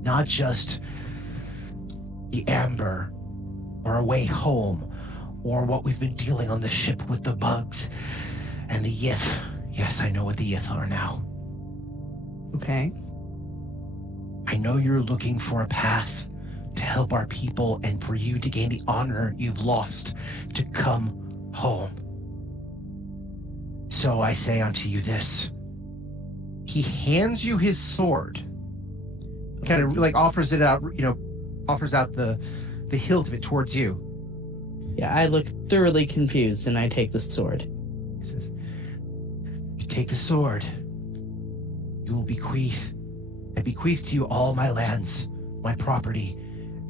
Not just the amber or a way home or what we've been dealing on the ship with the bugs and the Yith. Yes, I know what the Yith are now. Okay. I know you're looking for a path to help our people and for you to gain the honor you've lost to come home. So I say unto you this. He hands you his sword. Kind of like offers it out, offers out the hilt of it towards you. Yeah, I look thoroughly confused and I take the sword. He says, you take the sword, you will bequeath. I bequeath to you all my lands, my property,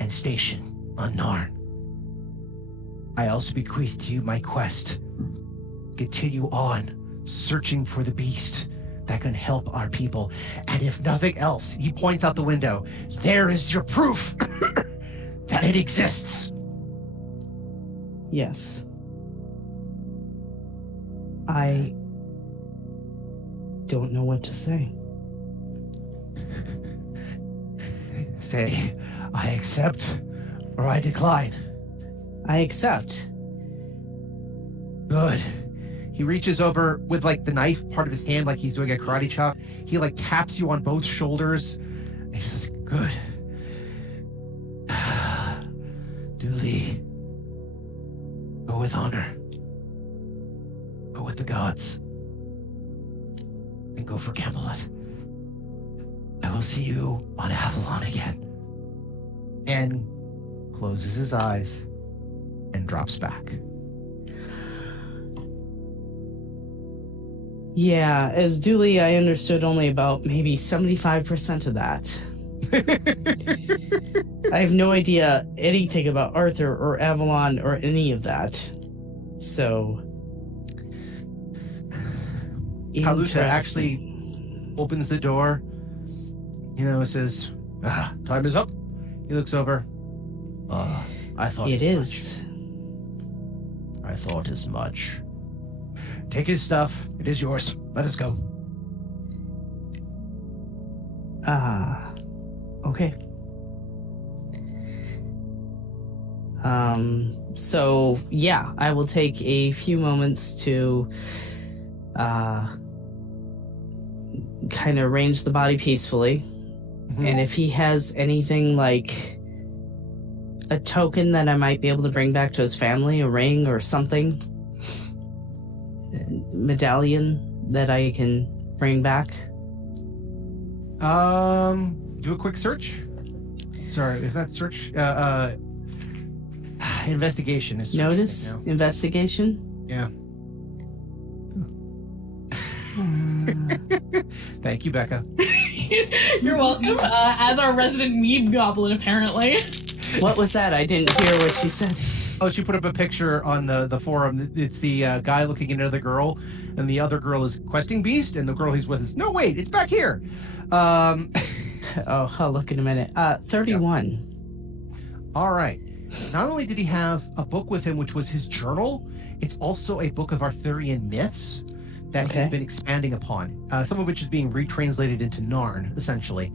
and station on Narn. I also bequeath to you my quest. Continue on, searching for the beast that can help our people. And if nothing else, he points out the window, there is your proof that it exists. Yes. I don't know what to say. Say, I accept or I decline. I accept. Good. He reaches over with like the knife part of his hand, like he's doing a karate chop. He like taps you on both shoulders. And he says, good. Dooley, go with honor. Go with the gods. And go for Camelot. I will see you on Avalon again. And closes his eyes and drops back. Yeah, as Dooley, I understood only about maybe 75% of that. I have no idea anything about Arthur or Avalon or any of that. So... Kaluta actually opens the door, says, time is up. He looks over. I thought it is. I thought as much. Take his stuff. It is yours. Let us go. Okay. So yeah, I will take a few moments to kind of arrange the body peacefully. Mm-hmm. And if he has anything like a token that I might be able to bring back to his family, a ring or something, medallion that I can bring back. Do a quick search. Sorry, is that search? Investigation is searching Notice? right now. Investigation? Yeah. Thank you, Becca. You're welcome. As our resident Meeb goblin, apparently. What was that? I didn't hear what she said. Oh, she put up a picture on the forum. It's the guy looking into the girl, and the other girl is questing beast, and the girl he's with is, no, wait, it's back here. Oh, I'll look in a minute. 31. Yeah. All right. Not only did he have a book with him, which was his journal, it's also a book of Arthurian myths that he's been expanding upon, some of which is being retranslated into Narn, essentially.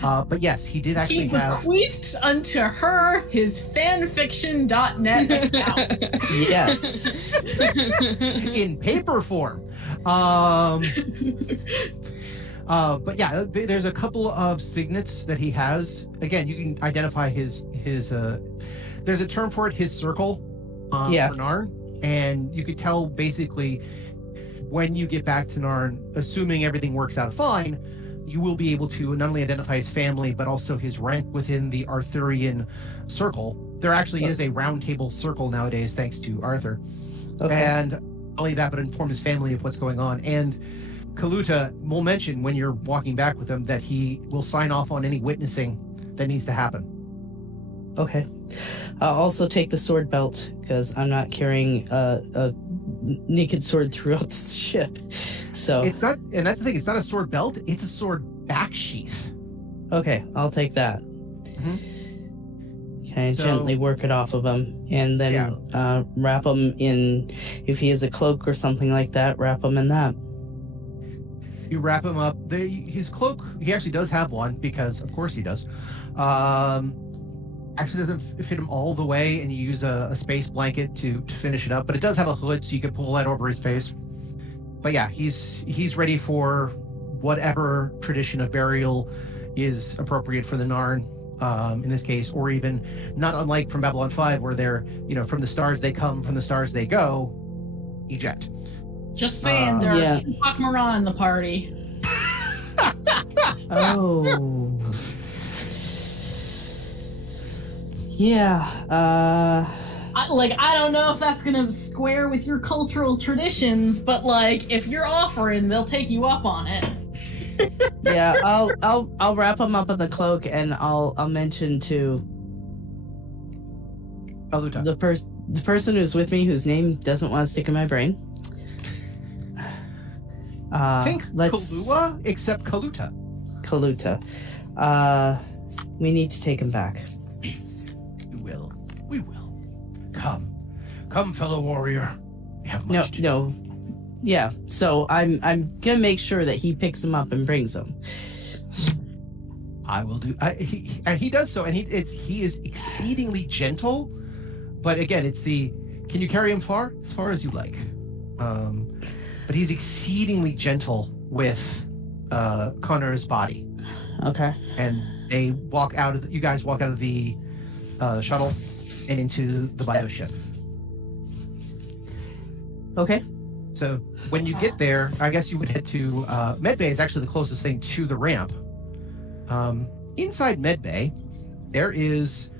But yes, he did actually have... He bequeathed unto her his fanfiction.net account. Yes. In paper form. But yeah, there's a couple of signets that he has. Again, you can identify his there's a term for it, his circle for Narn. And you could tell basically when you get back to Narn, assuming everything works out fine, you will be able to not only identify his family, but also his rank within the Arthurian circle. There actually is a round table circle nowadays, thanks to Arthur. Okay. And not only that, but inform his family of what's going on. And Kaluta will mention when you're walking back with him that he will sign off on any witnessing that needs to happen. Okay. I'll also take the sword belt because I'm not carrying a naked sword throughout the ship. So it's not, and that's the thing. It's not a sword belt. It's a sword back sheath. Okay, I'll take that. Mm-hmm. Okay, gently work it off of him, and then wrap him in. If he has a cloak or something like that, wrap him in that. You wrap him up. His cloak, he actually does have one because, of course, he does. Actually doesn't fit him all the way, and you use a space blanket to finish it up. But it does have a hood, so you can pull that over his face. But yeah, he's ready for whatever tradition of burial is appropriate for the Narn, in this case, or even not unlike from Babylon 5, where they're, from the stars they come, from the stars they go, eject. Just saying, there are two pak'ma'ra in the party. Oh. Yeah. I don't know if that's gonna square with your cultural traditions, but if you're offering, they'll take you up on it. Yeah, I'll wrap him up in the cloak, and I'll mention to Kaluta. the person who's with me, whose name doesn't want to stick in my brain. Think Kalua, except Kaluta. Kaluta. We need to take him back. We will. Come, fellow warrior. We have much to do. No. Yeah, so I'm gonna make sure that he picks him up and brings him. I will do. He does so, and he is exceedingly gentle. But again, it's the can you carry him as far as you like. But he's exceedingly gentle with Connor's body. Okay. And they walk out of you guys walk out of the shuttle and into the bioship. Okay. So when you get there, I guess you would head to Medbay is actually the closest thing to the ramp. Inside Medbay, there is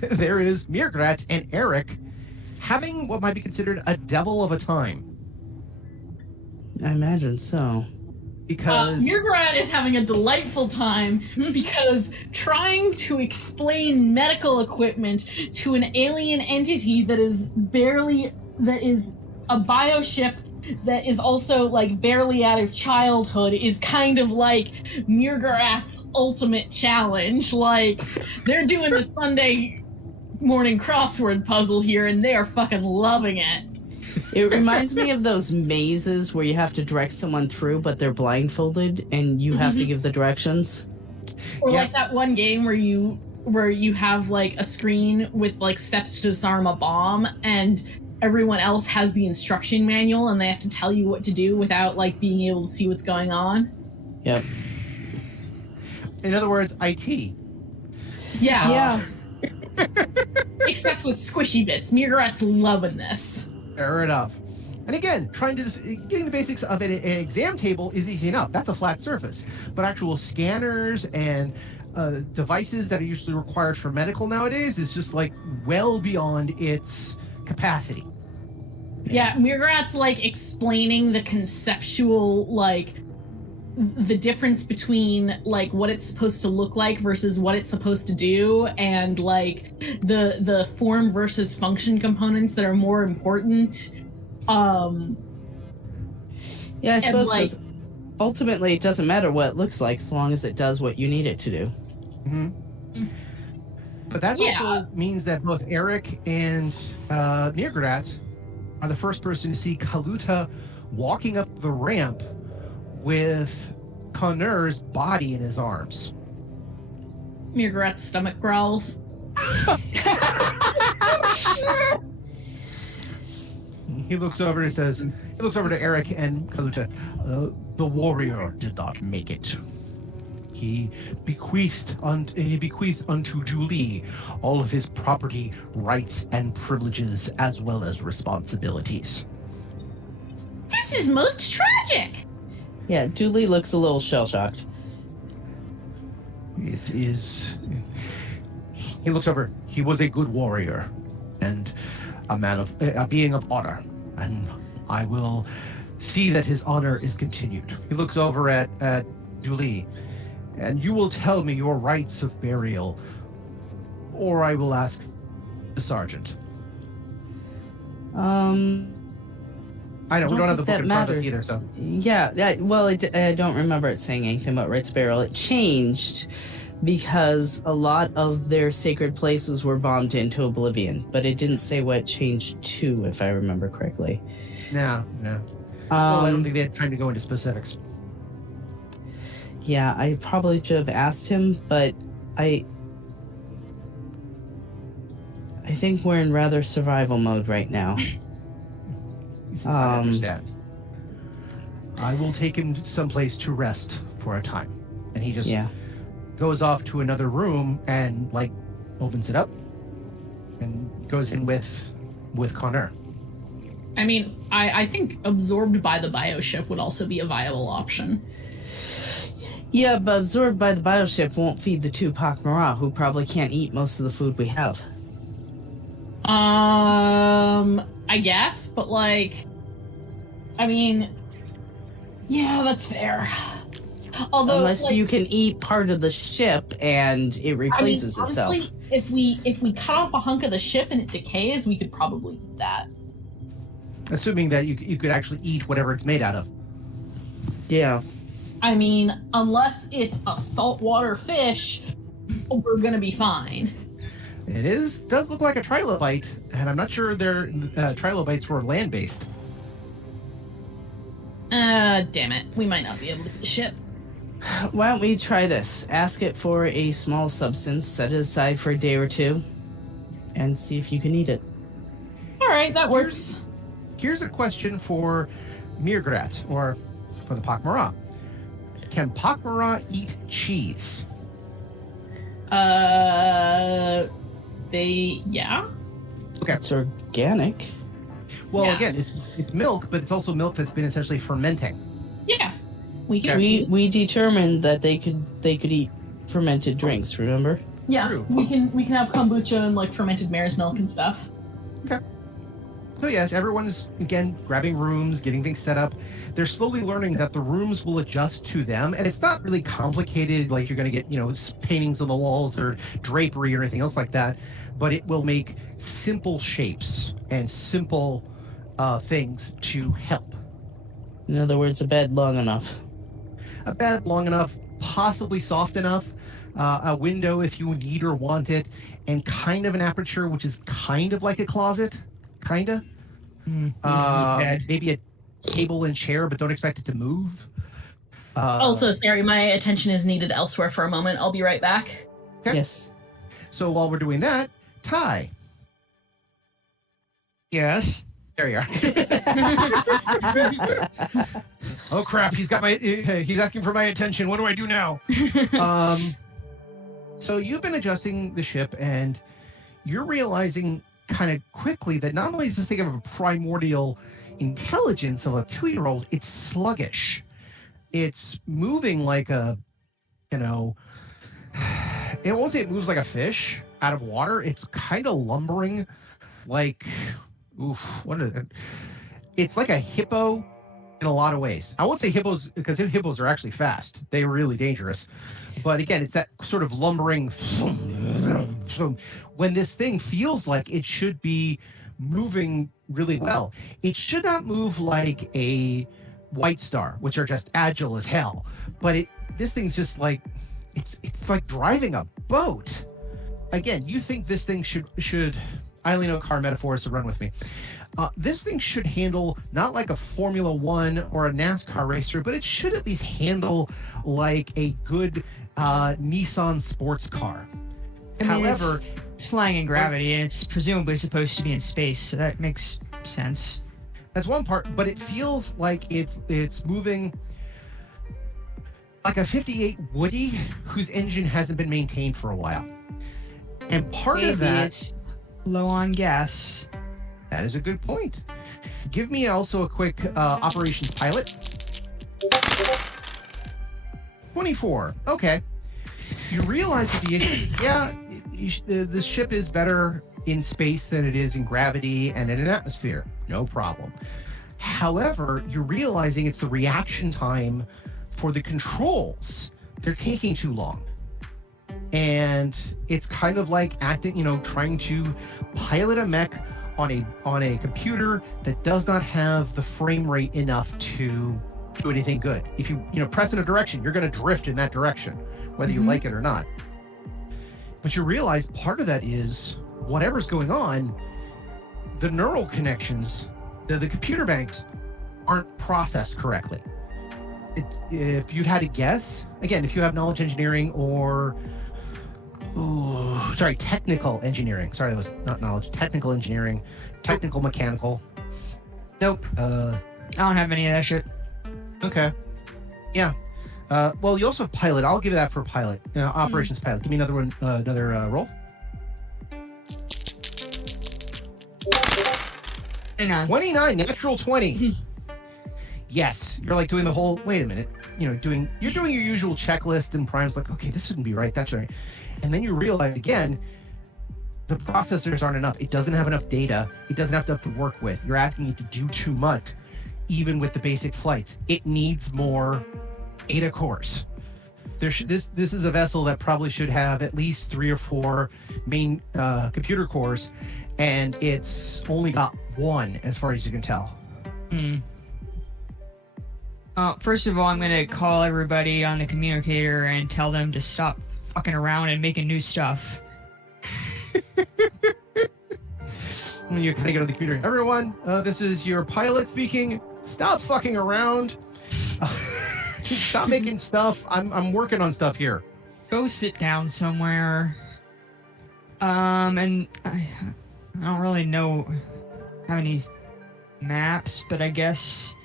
Mirgrat and Eric having what might be considered a devil of a time. I imagine so. Because Mirgrat is having a delightful time because trying to explain medical equipment to an alien entity that is a bioship that is also like barely out of childhood is kind of like Mirgrat's ultimate challenge. Like they're doing the Sunday morning crossword puzzle here and they are fucking loving it. It reminds me of those mazes where you have to direct someone through, but they're blindfolded and you have to give the directions. Or like that one game where you have like a screen with like steps to disarm a bomb and everyone else has the instruction manual and they have to tell you what to do without like being able to see what's going on. Yep. In other words, IT. Yeah. Except with squishy bits. Mirgrat's loving this. Fair enough. And again, getting the basics of an exam table is easy enough. That's a flat surface. But actual scanners and devices that are usually required for medical nowadays is just like well beyond its capacity. Yeah, Mirgrat's like explaining the conceptual, like the difference between like what it's supposed to look like versus what it's supposed to do, and like the form versus function components that are more important. Yeah, I suppose like, ultimately it doesn't matter what it looks like as long as it does what you need it to do. Mm-hmm. But that also means that both Eric and Mirgrat are the first person to see Kaluta walking up the ramp with Connor's body in his arms. Mirgrat's stomach growls. He looks over to Eric and Kaluta. The warrior did not make it. He bequeathed unto Julie all of his property, rights, and privileges, as well as responsibilities. This is most tragic! Yeah, Julie looks a little shell-shocked. It is... He looks over. He was a good warrior and a being of honor, and I will see that his honor is continued. He looks over at Julie. And you will tell me your rights of burial, or I will ask the sergeant. I know we don't have the book in front of us either, so. Yeah. Well, I don't remember it saying anything about rights of burial. It changed because a lot of their sacred places were bombed into oblivion, but it didn't say what changed to, if I remember correctly. No. Well, I don't think they had time to go into specifics. Yeah, I probably should have asked him, but I think we're in rather survival mode right now. I understand. I will take him someplace to rest for a time. And he just goes off to another room and like opens it up and goes in with Connor. I mean, I think absorbed by the bioship would also be a viable option. Yeah, but absorbed by the bioship won't feed the two pak'ma'ra, who probably can't eat most of the food we have. I guess, but like, I mean, yeah, that's fair. Although, Unless like, you can eat part of the ship and it replaces honestly, itself. if we cut off a hunk of the ship and it decays, we could probably eat that. Assuming that you could actually eat whatever it's made out of. Yeah. I mean, unless it's a saltwater fish, we're gonna be fine. It does look like a trilobite, and I'm not sure their trilobites were land-based. Damn it. We might not be able to get the ship. Why don't we try this? Ask it for a small substance, set it aside for a day or two, and see if you can eat it. All right, that works. Here's a question for Mirgrat, or for the pak'ma'ra. Can pak'ma'ra eat cheese? Yeah. Okay. It's organic. Well, Yeah. again, it's milk, but it's also milk that's been essentially fermenting. Yeah. We can. We determined that they could eat fermented drinks, remember? Yeah. True. We can have kombucha and like fermented mare's milk and stuff. So yes, everyone's, again, grabbing rooms, getting things set up. They're slowly learning that the rooms will adjust to them, and it's not really complicated, like you're going to get, paintings on the walls or drapery or anything else like that, but it will make simple shapes and simple things to help. In other words, a bed long enough. A bed long enough, possibly soft enough, a window if you need or want it, and kind of an aperture, which is kind of like a closet. Kinda. Maybe a table and chair, but don't expect it to move. Also, sorry, my attention is needed elsewhere for a moment. I'll be right back. Okay. Yes. So while we're doing that, Ty. Yes. There you are. Oh crap! He's asking for my attention. What do I do now? So you've been adjusting the ship, and you're realizing kind of quickly that not only is this thing of a primordial intelligence of a 2-year-old, it's sluggish. It's moving like a, it won't say it moves like a fish out of water. It's kind of lumbering like, what is it? It's like a hippo in a lot of ways. I won't say hippos, because hippos are actually fast. They're really dangerous. But again, it's that sort of lumbering when this thing feels like it should be moving really well. It should not move like a White Star, which are just agile as hell. But this thing's just like, it's like driving a boat. Again, you think this thing should I only know car metaphors, so run with me. This thing should handle not like a Formula One or a NASCAR racer, but it should at least handle like a good Nissan sports car. However, it's flying in gravity, and it's presumably supposed to be in space, so that makes sense. That's one part, but it feels like it's moving like a 58 Woody whose engine hasn't been maintained for a while. And part Maybe of that, it's low on gas. that is a good point. Give me also a quick operations pilot. 24. Okay. You realize that the issue is, the ship is better in space than it is in gravity and in an atmosphere. No problem. However, you're realizing it's the reaction time for the controls. They're taking too long. And it's kind of like trying to pilot a mech on a computer that does not have the frame rate enough to do anything good. If you press in a direction, you're going to drift in that direction, whether you like it or not. But you realize part of that is whatever's going on, the neural connections, the computer banks aren't processed correctly. If you'd had to guess, again, if you have knowledge engineering or technical engineering. Sorry, that was not knowledge. Technical engineering, technical mechanical. Nope. Uh, I don't have any of that shit. okay. Yeah. Well, you also have pilot. I'll give you that for pilot. Operations pilot. Give me another one. Another roll. 29, natural 20. Yes, you're like doing the whole. Wait a minute. You're doing your usual checklist, and Prime's like, okay, this shouldn't be right. That's right. And then you realize again, the processors aren't enough. It doesn't have enough data. It doesn't have enough to work with. You're asking it to do too much, even with the basic flights. It needs more 8 cores. This is a vessel that probably should have at least 3 or 4 main computer cores, and it's only got 1 as far as you can tell. First of all, I'm gonna call everybody on the communicator and tell them to stop fucking around and making new stuff. When you kind of get on the computer, everyone, this is your pilot speaking. Stop fucking around. Stop making stuff. I'm working on stuff here. Go sit down somewhere. And I don't really have any maps, but I guess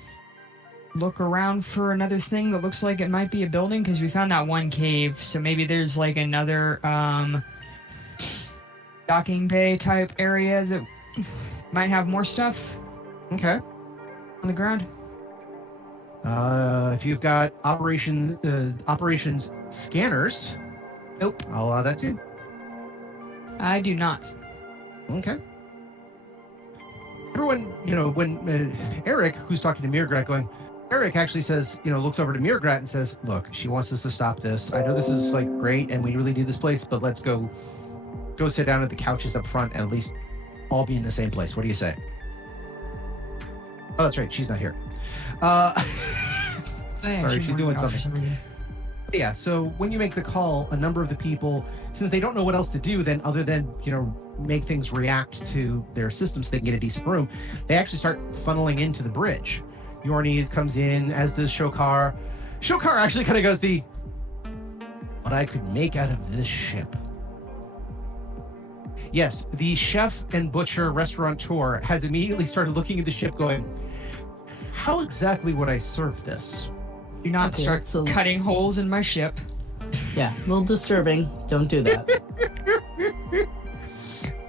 look around for another thing that looks like it might be a building, because we found that one cave, so maybe there's like another docking bay type area that might have more stuff. Okay. On the ground. If you've got operations scanners, Nope. I'll allow that too. I do not. Okay. Everyone, when Eric, who's talking to Mirgrat, Eric actually says, looks over to Mirgrat and says, look, she wants us to stop this. I know this is like great and we really need this place, but let's go sit down at the couches up front and at least all be in the same place. What do you say? Oh, that's right. She's not here. Sorry, she's doing something. Yeah, so when you make the call, a number of the people, since they don't know what else to do then other than, make things react to their systems so they can get a decent room, they actually start funneling into the bridge. Yornis comes in, as does Shokar. Shokar actually kind of goes what I could make out of this ship. Yes, the chef and butcher restaurateur has immediately started looking at the ship going, how exactly would I serve this? Do not start cutting holes in my ship. Yeah, a little disturbing. Don't do that.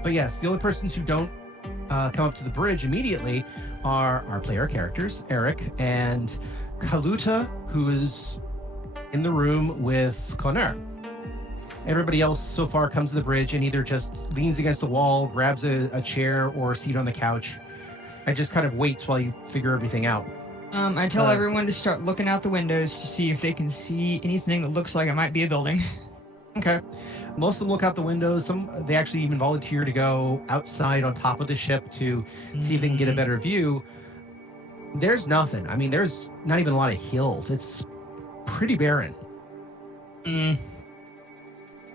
But yes, the only persons who don't come up to the bridge immediately are our player characters, Eric and Kaluta, who is in the room with Connor. Everybody else so far comes to the bridge and either just leans against a wall, grabs a chair or a seat on the couch, and just kind of waits while you figure everything out. I tell everyone to start looking out the windows to see if they can see anything that looks like it might be a building. Okay. Most of them look out the windows. They actually even volunteer to go outside on top of the ship to see if they can get a better view. There's nothing. I mean, there's not even a lot of hills. It's pretty barren. I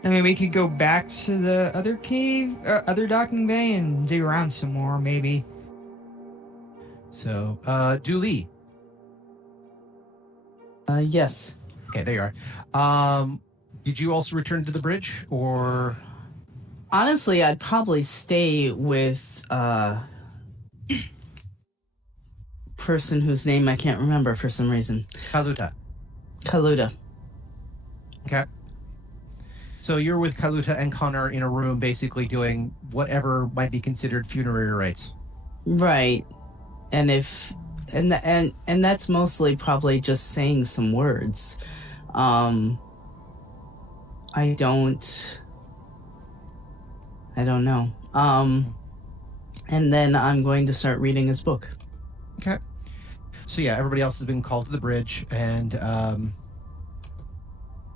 mean, we could go back to the other cave, other docking bay, and dig around some more, maybe. So, Dooley. Yes. Okay, there you are. Did you also return to the bridge, or? Honestly, I'd probably stay with person whose name I can't remember for some reason. Kaluta. Okay. So you're with Kaluta and Connor in a room, basically doing whatever might be considered funerary rites. Right. And and that's mostly probably just saying some words. I don't know. And then I'm going to start reading his book. Okay. So yeah, everybody else has been called to the bridge, and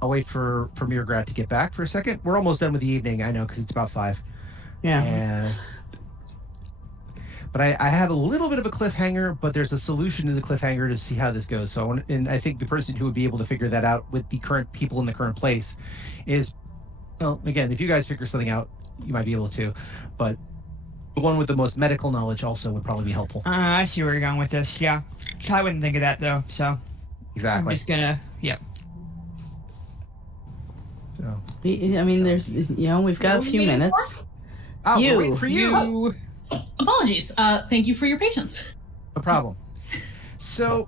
I'll wait for Mirgrat to get back for a second. We're almost done with the evening, I know, because it's about 5. Yeah. But I have a little bit of a cliffhanger, but there's a solution to the cliffhanger to see how this goes. So, and I think the person who would be able to figure that out with the current people in the current place is, well, again, if you guys figure something out, you might be able to, but the one with the most medical knowledge also would probably be helpful. I see where you're going with this. Yeah. I wouldn't think of that, though, so. Exactly. I'm just gonna, So. I mean, there's, we've got a few minutes. Oh, we're waiting for you. Apologies. Thank you for your patience. No problem. So,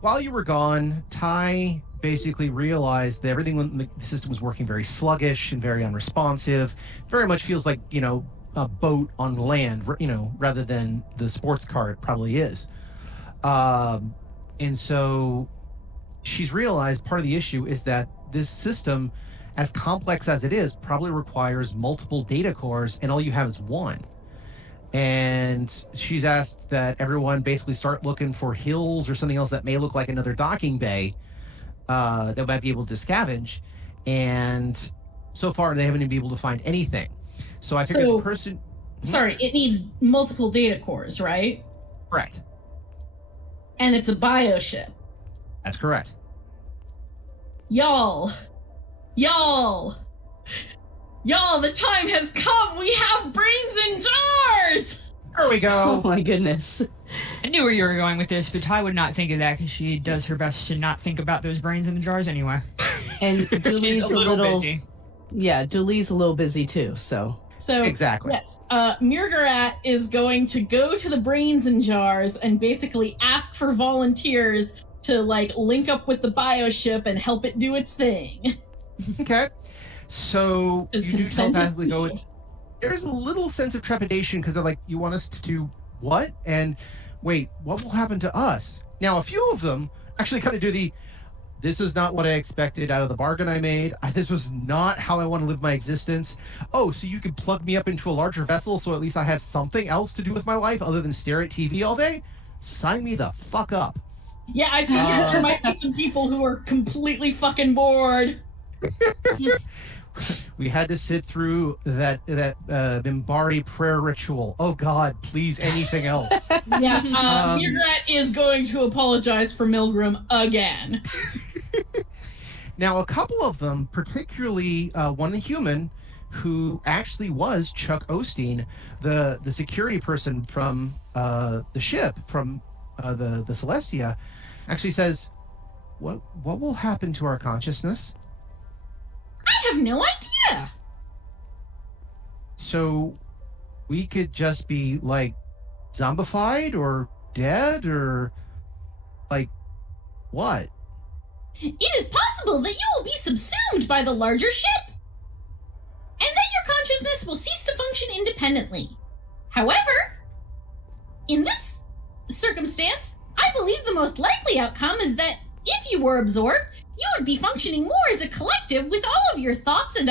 while you were gone, Ty basically realized that everything in the system was working very sluggish and very unresponsive. Very much feels like, a boat on land, rather than the sports car it probably is. And so she's realized part of the issue is that this system, as complex as it is, probably requires multiple data cores, and all you have is one. And she's asked that everyone basically start looking for hills or something else that may look like another docking bay that might be able to scavenge, and so far they haven't even been able to find anything. So I figured the person. Sorry, it needs multiple data cores, right? Correct. And it's a bioship. That's correct. Y'all, the time has come. We have brains in jars. There we Oh go. my goodness. I knew where you were going with this, but Ty would not think of that because she does her best to not think about those brains in the jars anyway. And Dooley's She's a little busy. yeah, Dooley's a little busy too, so So Exactly. yes, Murgarat is going to go to the brains in jars and basically ask for volunteers to like link up with the bioship and help it do its thing. Okay. So Is you do consent is telepathically go. key. There's a little sense of trepidation because they're like, you want us to do what? And wait, what will happen to us? Now, a few of them actually kind of do this is not what I expected out of the bargain I made. This was not how I want to live my existence. Oh, so you can plug me up into a larger vessel so at least I have something else to do with my life other than stare at TV all day? Sign me the fuck up. Yeah, I figured there might be some people who are completely fucking bored. We had to sit through that Mimbari prayer ritual. Oh God, please, anything else? Yeah, Murgarat is going to apologize for Milgram again. Now, a couple of them, particularly one human, who actually was Chuck Osteen, the security person from the ship, from the Celestia, actually says, "What will happen to our consciousness?" I have no idea. So we could just be like zombified or dead or like what? It is possible that you will be subsumed by the larger ship, and that your consciousness will cease to function independently. However, in this circumstance, I believe the most likely outcome is that if you were absorbed, you would be functioning more as a collective with all of your thoughts and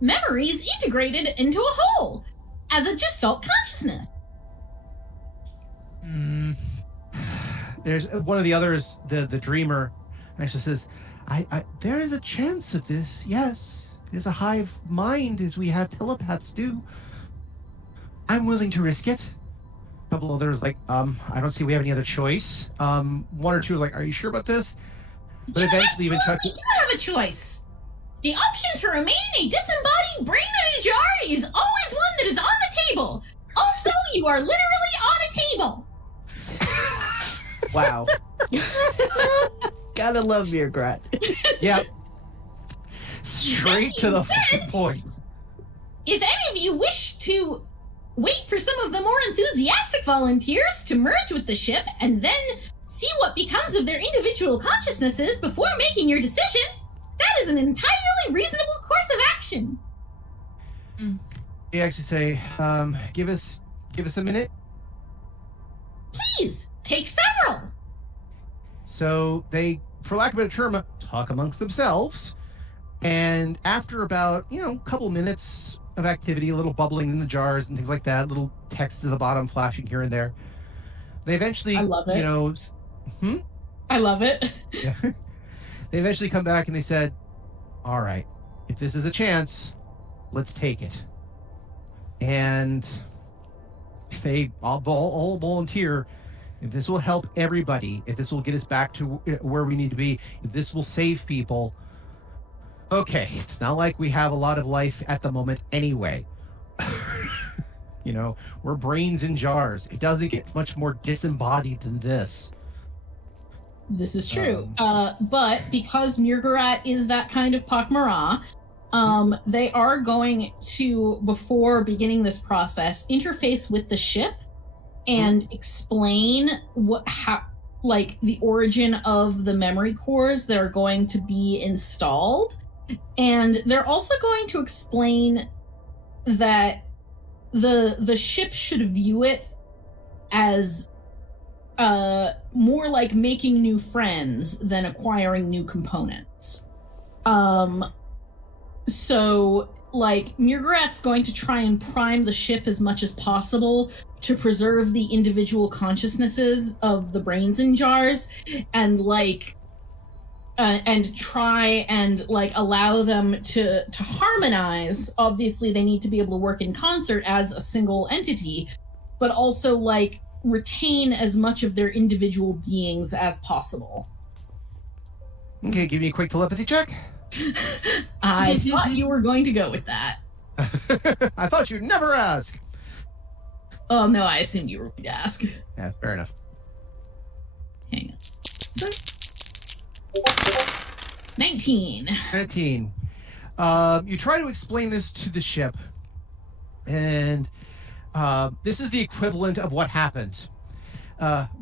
memories integrated into a whole, as a gestalt consciousness. There's one of the others, the dreamer, actually says, I there is a chance of this, yes. It is a hive mind, as we have telepaths do. I'm willing to risk it. A couple others like, I don't see we have any other choice. One or two are like, are you sure about this? But You eventually even Chuck, absolutely do have a choice. The option to remain a disembodied brain in a jar is always one that is on the table. Also, you are literally on a table. wow. Gotta love Murgarat. yep. Straight to the fucking point. If any of you wish to wait for some of the more enthusiastic volunteers to merge with the ship and then see what becomes of their individual consciousnesses before making your decision, that is an entirely reasonable course of action. They actually say, give us a minute. Please, take several. So they, for lack of a better term, talk amongst themselves. And after about, a couple minutes of activity, a little bubbling in the jars and things like that, little text at the bottom flashing here and there, they eventually, I love it. I love it. Yeah. They eventually come back and they said, all right, if this is a chance, let's take it. And if they all volunteer, if this will help everybody, if this will get us back to where we need to be, if this will save people, okay, it's not like we have a lot of life at the moment anyway. We're brains in jars. It doesn't get much more disembodied than this. This is true. But because Murgarat is that kind of pak'ma'ra, they are going to, before beginning this process, interface with the ship and explain the origin of the memory cores that are going to be installed. And they're also going to explain that the ship should view it as more like making new friends than acquiring new components. So Murgarat's going to try and prime the ship as much as possible to preserve the individual consciousnesses of the brains in jars and and try and like allow them to harmonize. Obviously, they need to be able to work in concert as a single entity, but also like retain as much of their individual beings as possible. Okay, give me a quick telepathy check. I thought you were going to go with that. I thought you'd never ask. Oh no, I assumed you were going to ask. Yeah, fair enough. Hang on. 19. 19. You try to explain this to the ship, and this is the equivalent of what happens.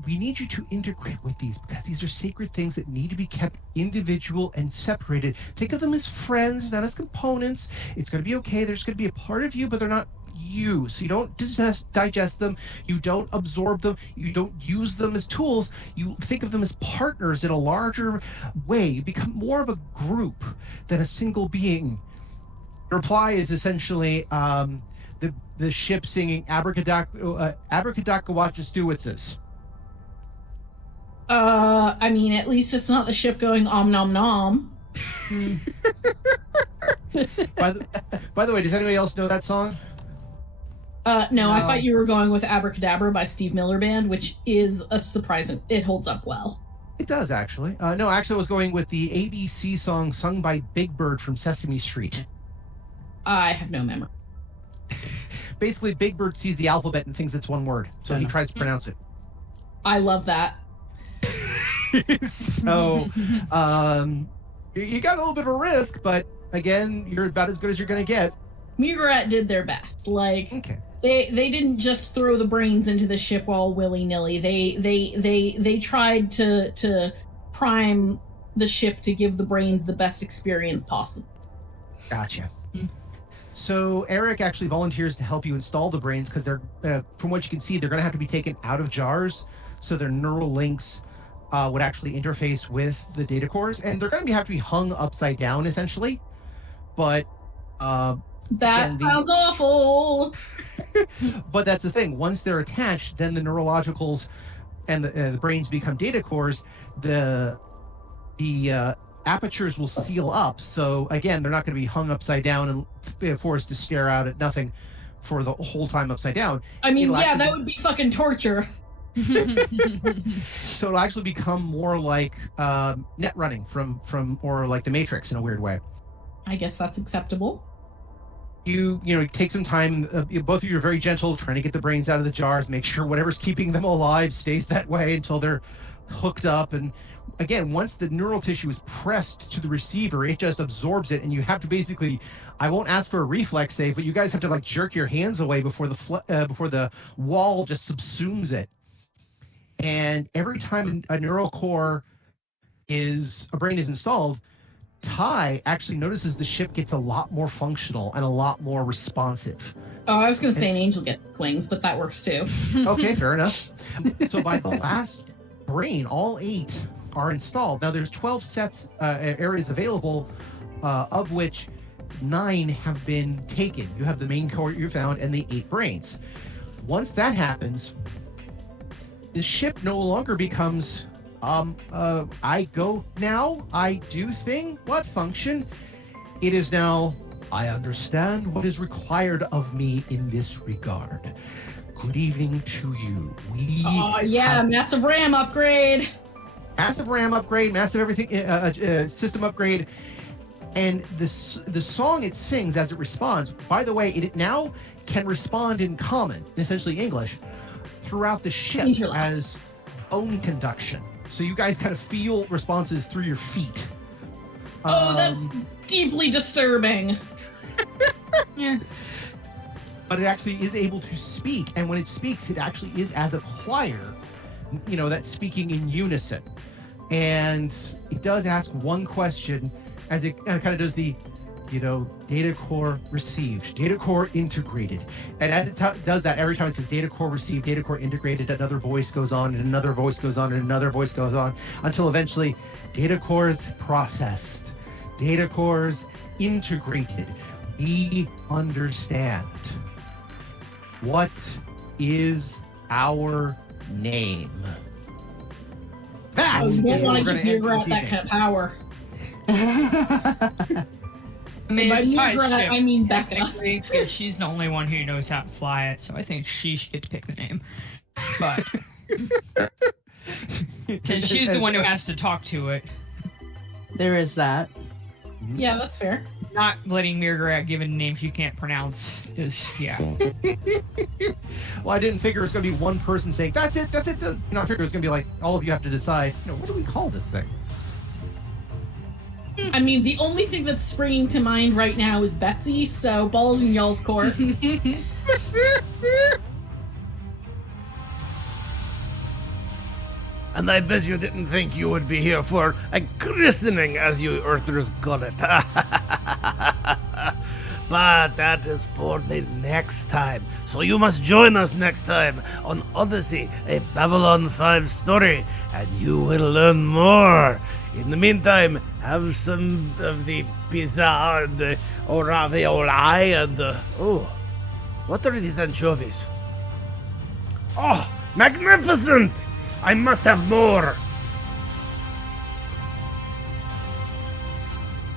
We need you to integrate with these because these are sacred things that need to be kept individual and separated. Think of them as friends, not as components. It's going to be okay. There's going to be a part of you, but they're not you. So you don't digest them. You don't absorb them. You don't use them as tools. You think of them as partners in a larger way. You become more of a group than a single being. The reply is essentially the ship singing Abracadabrawatchastuitzes. I mean, at least it's not the ship going om nom nom. By the way, does anybody else know that song? No, I thought you were going with Abracadabra by Steve Miller Band, which is a surprising. It holds up well. It does, actually. No, actually, I was going with the ABC song sung by Big Bird from Sesame Street. I have no memory. Basically, Big Bird sees the alphabet and thinks it's one word, so he tries to pronounce it. I love that. So, you got a little bit of a risk, but again, you're about as good as you're going to get. Mugarat did their best. Like, okay. They didn't just throw the brains into the ship all willy-nilly. They tried to prime the ship to give the brains the best experience possible. Gotcha. So Eric actually volunteers to help you install the brains because they're, from what you can see, they're going to have to be taken out of jars, so their neural links would actually interface with the data cores, and they're going to have to be hung upside down essentially. But that sounds awful. But that's the thing. Once they're attached, then the neurologicals and the brains become data cores. The apertures will seal up. So again, they're not going to be hung upside down and forced to stare out at nothing for the whole time upside down. I mean, yeah, that would be fucking torture. So it'll actually become more like net running from or like the Matrix in a weird way. I guess that's acceptable. You take some time. Both of you are very gentle, trying to get the brains out of the jars, make sure whatever's keeping them alive stays that way until they're hooked up. And again, once the neural tissue is pressed to the receiver, it just absorbs it, and you have to basically, I won't ask for a reflex save, but you guys have to like jerk your hands away before the wall just subsumes it. And every time a neural core a brain is installed, Ty actually notices the ship gets a lot more functional and a lot more responsive. Oh, I was going to say an angel gets wings, but that works too. Okay, fair enough. So by the last brain, all 8 are installed. Now there's 12 sets areas available, of which 9 have been taken. You have the main core you found and the 8 brains. Once that happens, the ship no longer becomes I go now, I do thing, what function? It is now, I understand what is required of me in this regard. Good evening to you. Massive RAM upgrade. Massive RAM upgrade, massive everything, system upgrade. And the song it sings as it responds, by the way, it now can respond in common, essentially English, throughout the ship as bone conduction. So you guys kind of feel responses through your feet. Oh, that's deeply disturbing. Yeah. But it actually is able to speak, and when it speaks, it actually is as a choir, that's speaking in unison. And it does ask one question as it kind of does the, data core received, data core integrated. And as it does that, every time it says data core received, data core integrated, another voice goes on, and another voice goes on, and another voice goes on, until eventually data cores processed, data cores integrated. We understand. What is our name? That is you don't where want we're to going to give end her this out that evening. kind of power. I mean, By it's Migra, Starship, I mean Becca. technically, 'cause she's the only one who knows how to fly it, so I think she should get to pick the name. But since she's the one who has to talk to it, There is that. Yeah, that's fair. not letting Mirgarat give it a name she can't pronounce is, yeah. Well, I didn't figure it was going to be one person saying, that's it. I figured it was going to be like, all of you have to decide, what do we call this thing? I mean, the only thing that's springing to mind right now is Betsy, so balls in y'all's court. And I bet you didn't think you would be here for a christening, as you Earthers call it. But that is for the next time. So you must join us next time on Odyssey, a Babylon 5 story, and you will learn more. In the meantime, have some of the pizza and the ravioli and what are these anchovies? Oh, magnificent! I must have more.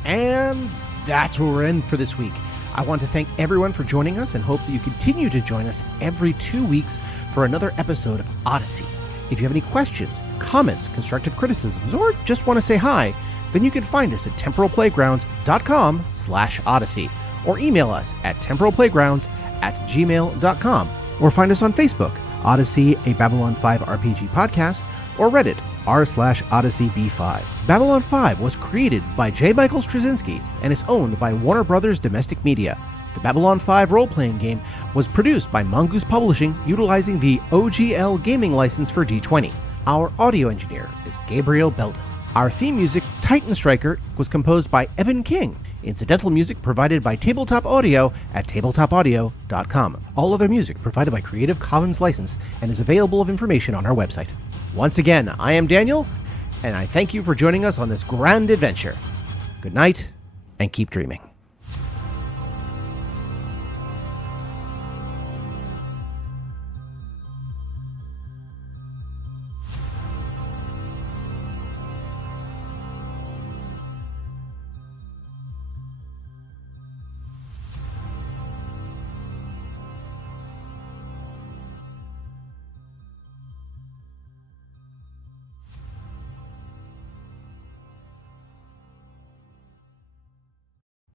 And that's where we're in for this week. I want to thank everyone for joining us and hope that you continue to join us every 2 weeks for another episode of Odyssey. If you have any questions, comments, constructive criticisms, or just want to say hi, then you can find us at temporalplaygrounds.com/Odyssey or email us at temporalplaygrounds@gmail.com or find us on Facebook, Odyssey, a Babylon 5 RPG podcast, or Reddit, r/OdysseyB5. Babylon 5 was created by J. Michael Straczynski and is owned by Warner Brothers Domestic Media. The Babylon 5 role-playing game was produced by Mongoose Publishing utilizing the OGL gaming license for D20. Our audio engineer is Gabriel Belden. Our theme music, Titan Striker, was composed by Evan King. Incidental music provided by Tabletop Audio at tabletopaudio.com. All other music provided by Creative Commons license and is available of information on our website. Once again, I am Daniel, and I thank you for joining us on this grand adventure. Good night, and keep dreaming.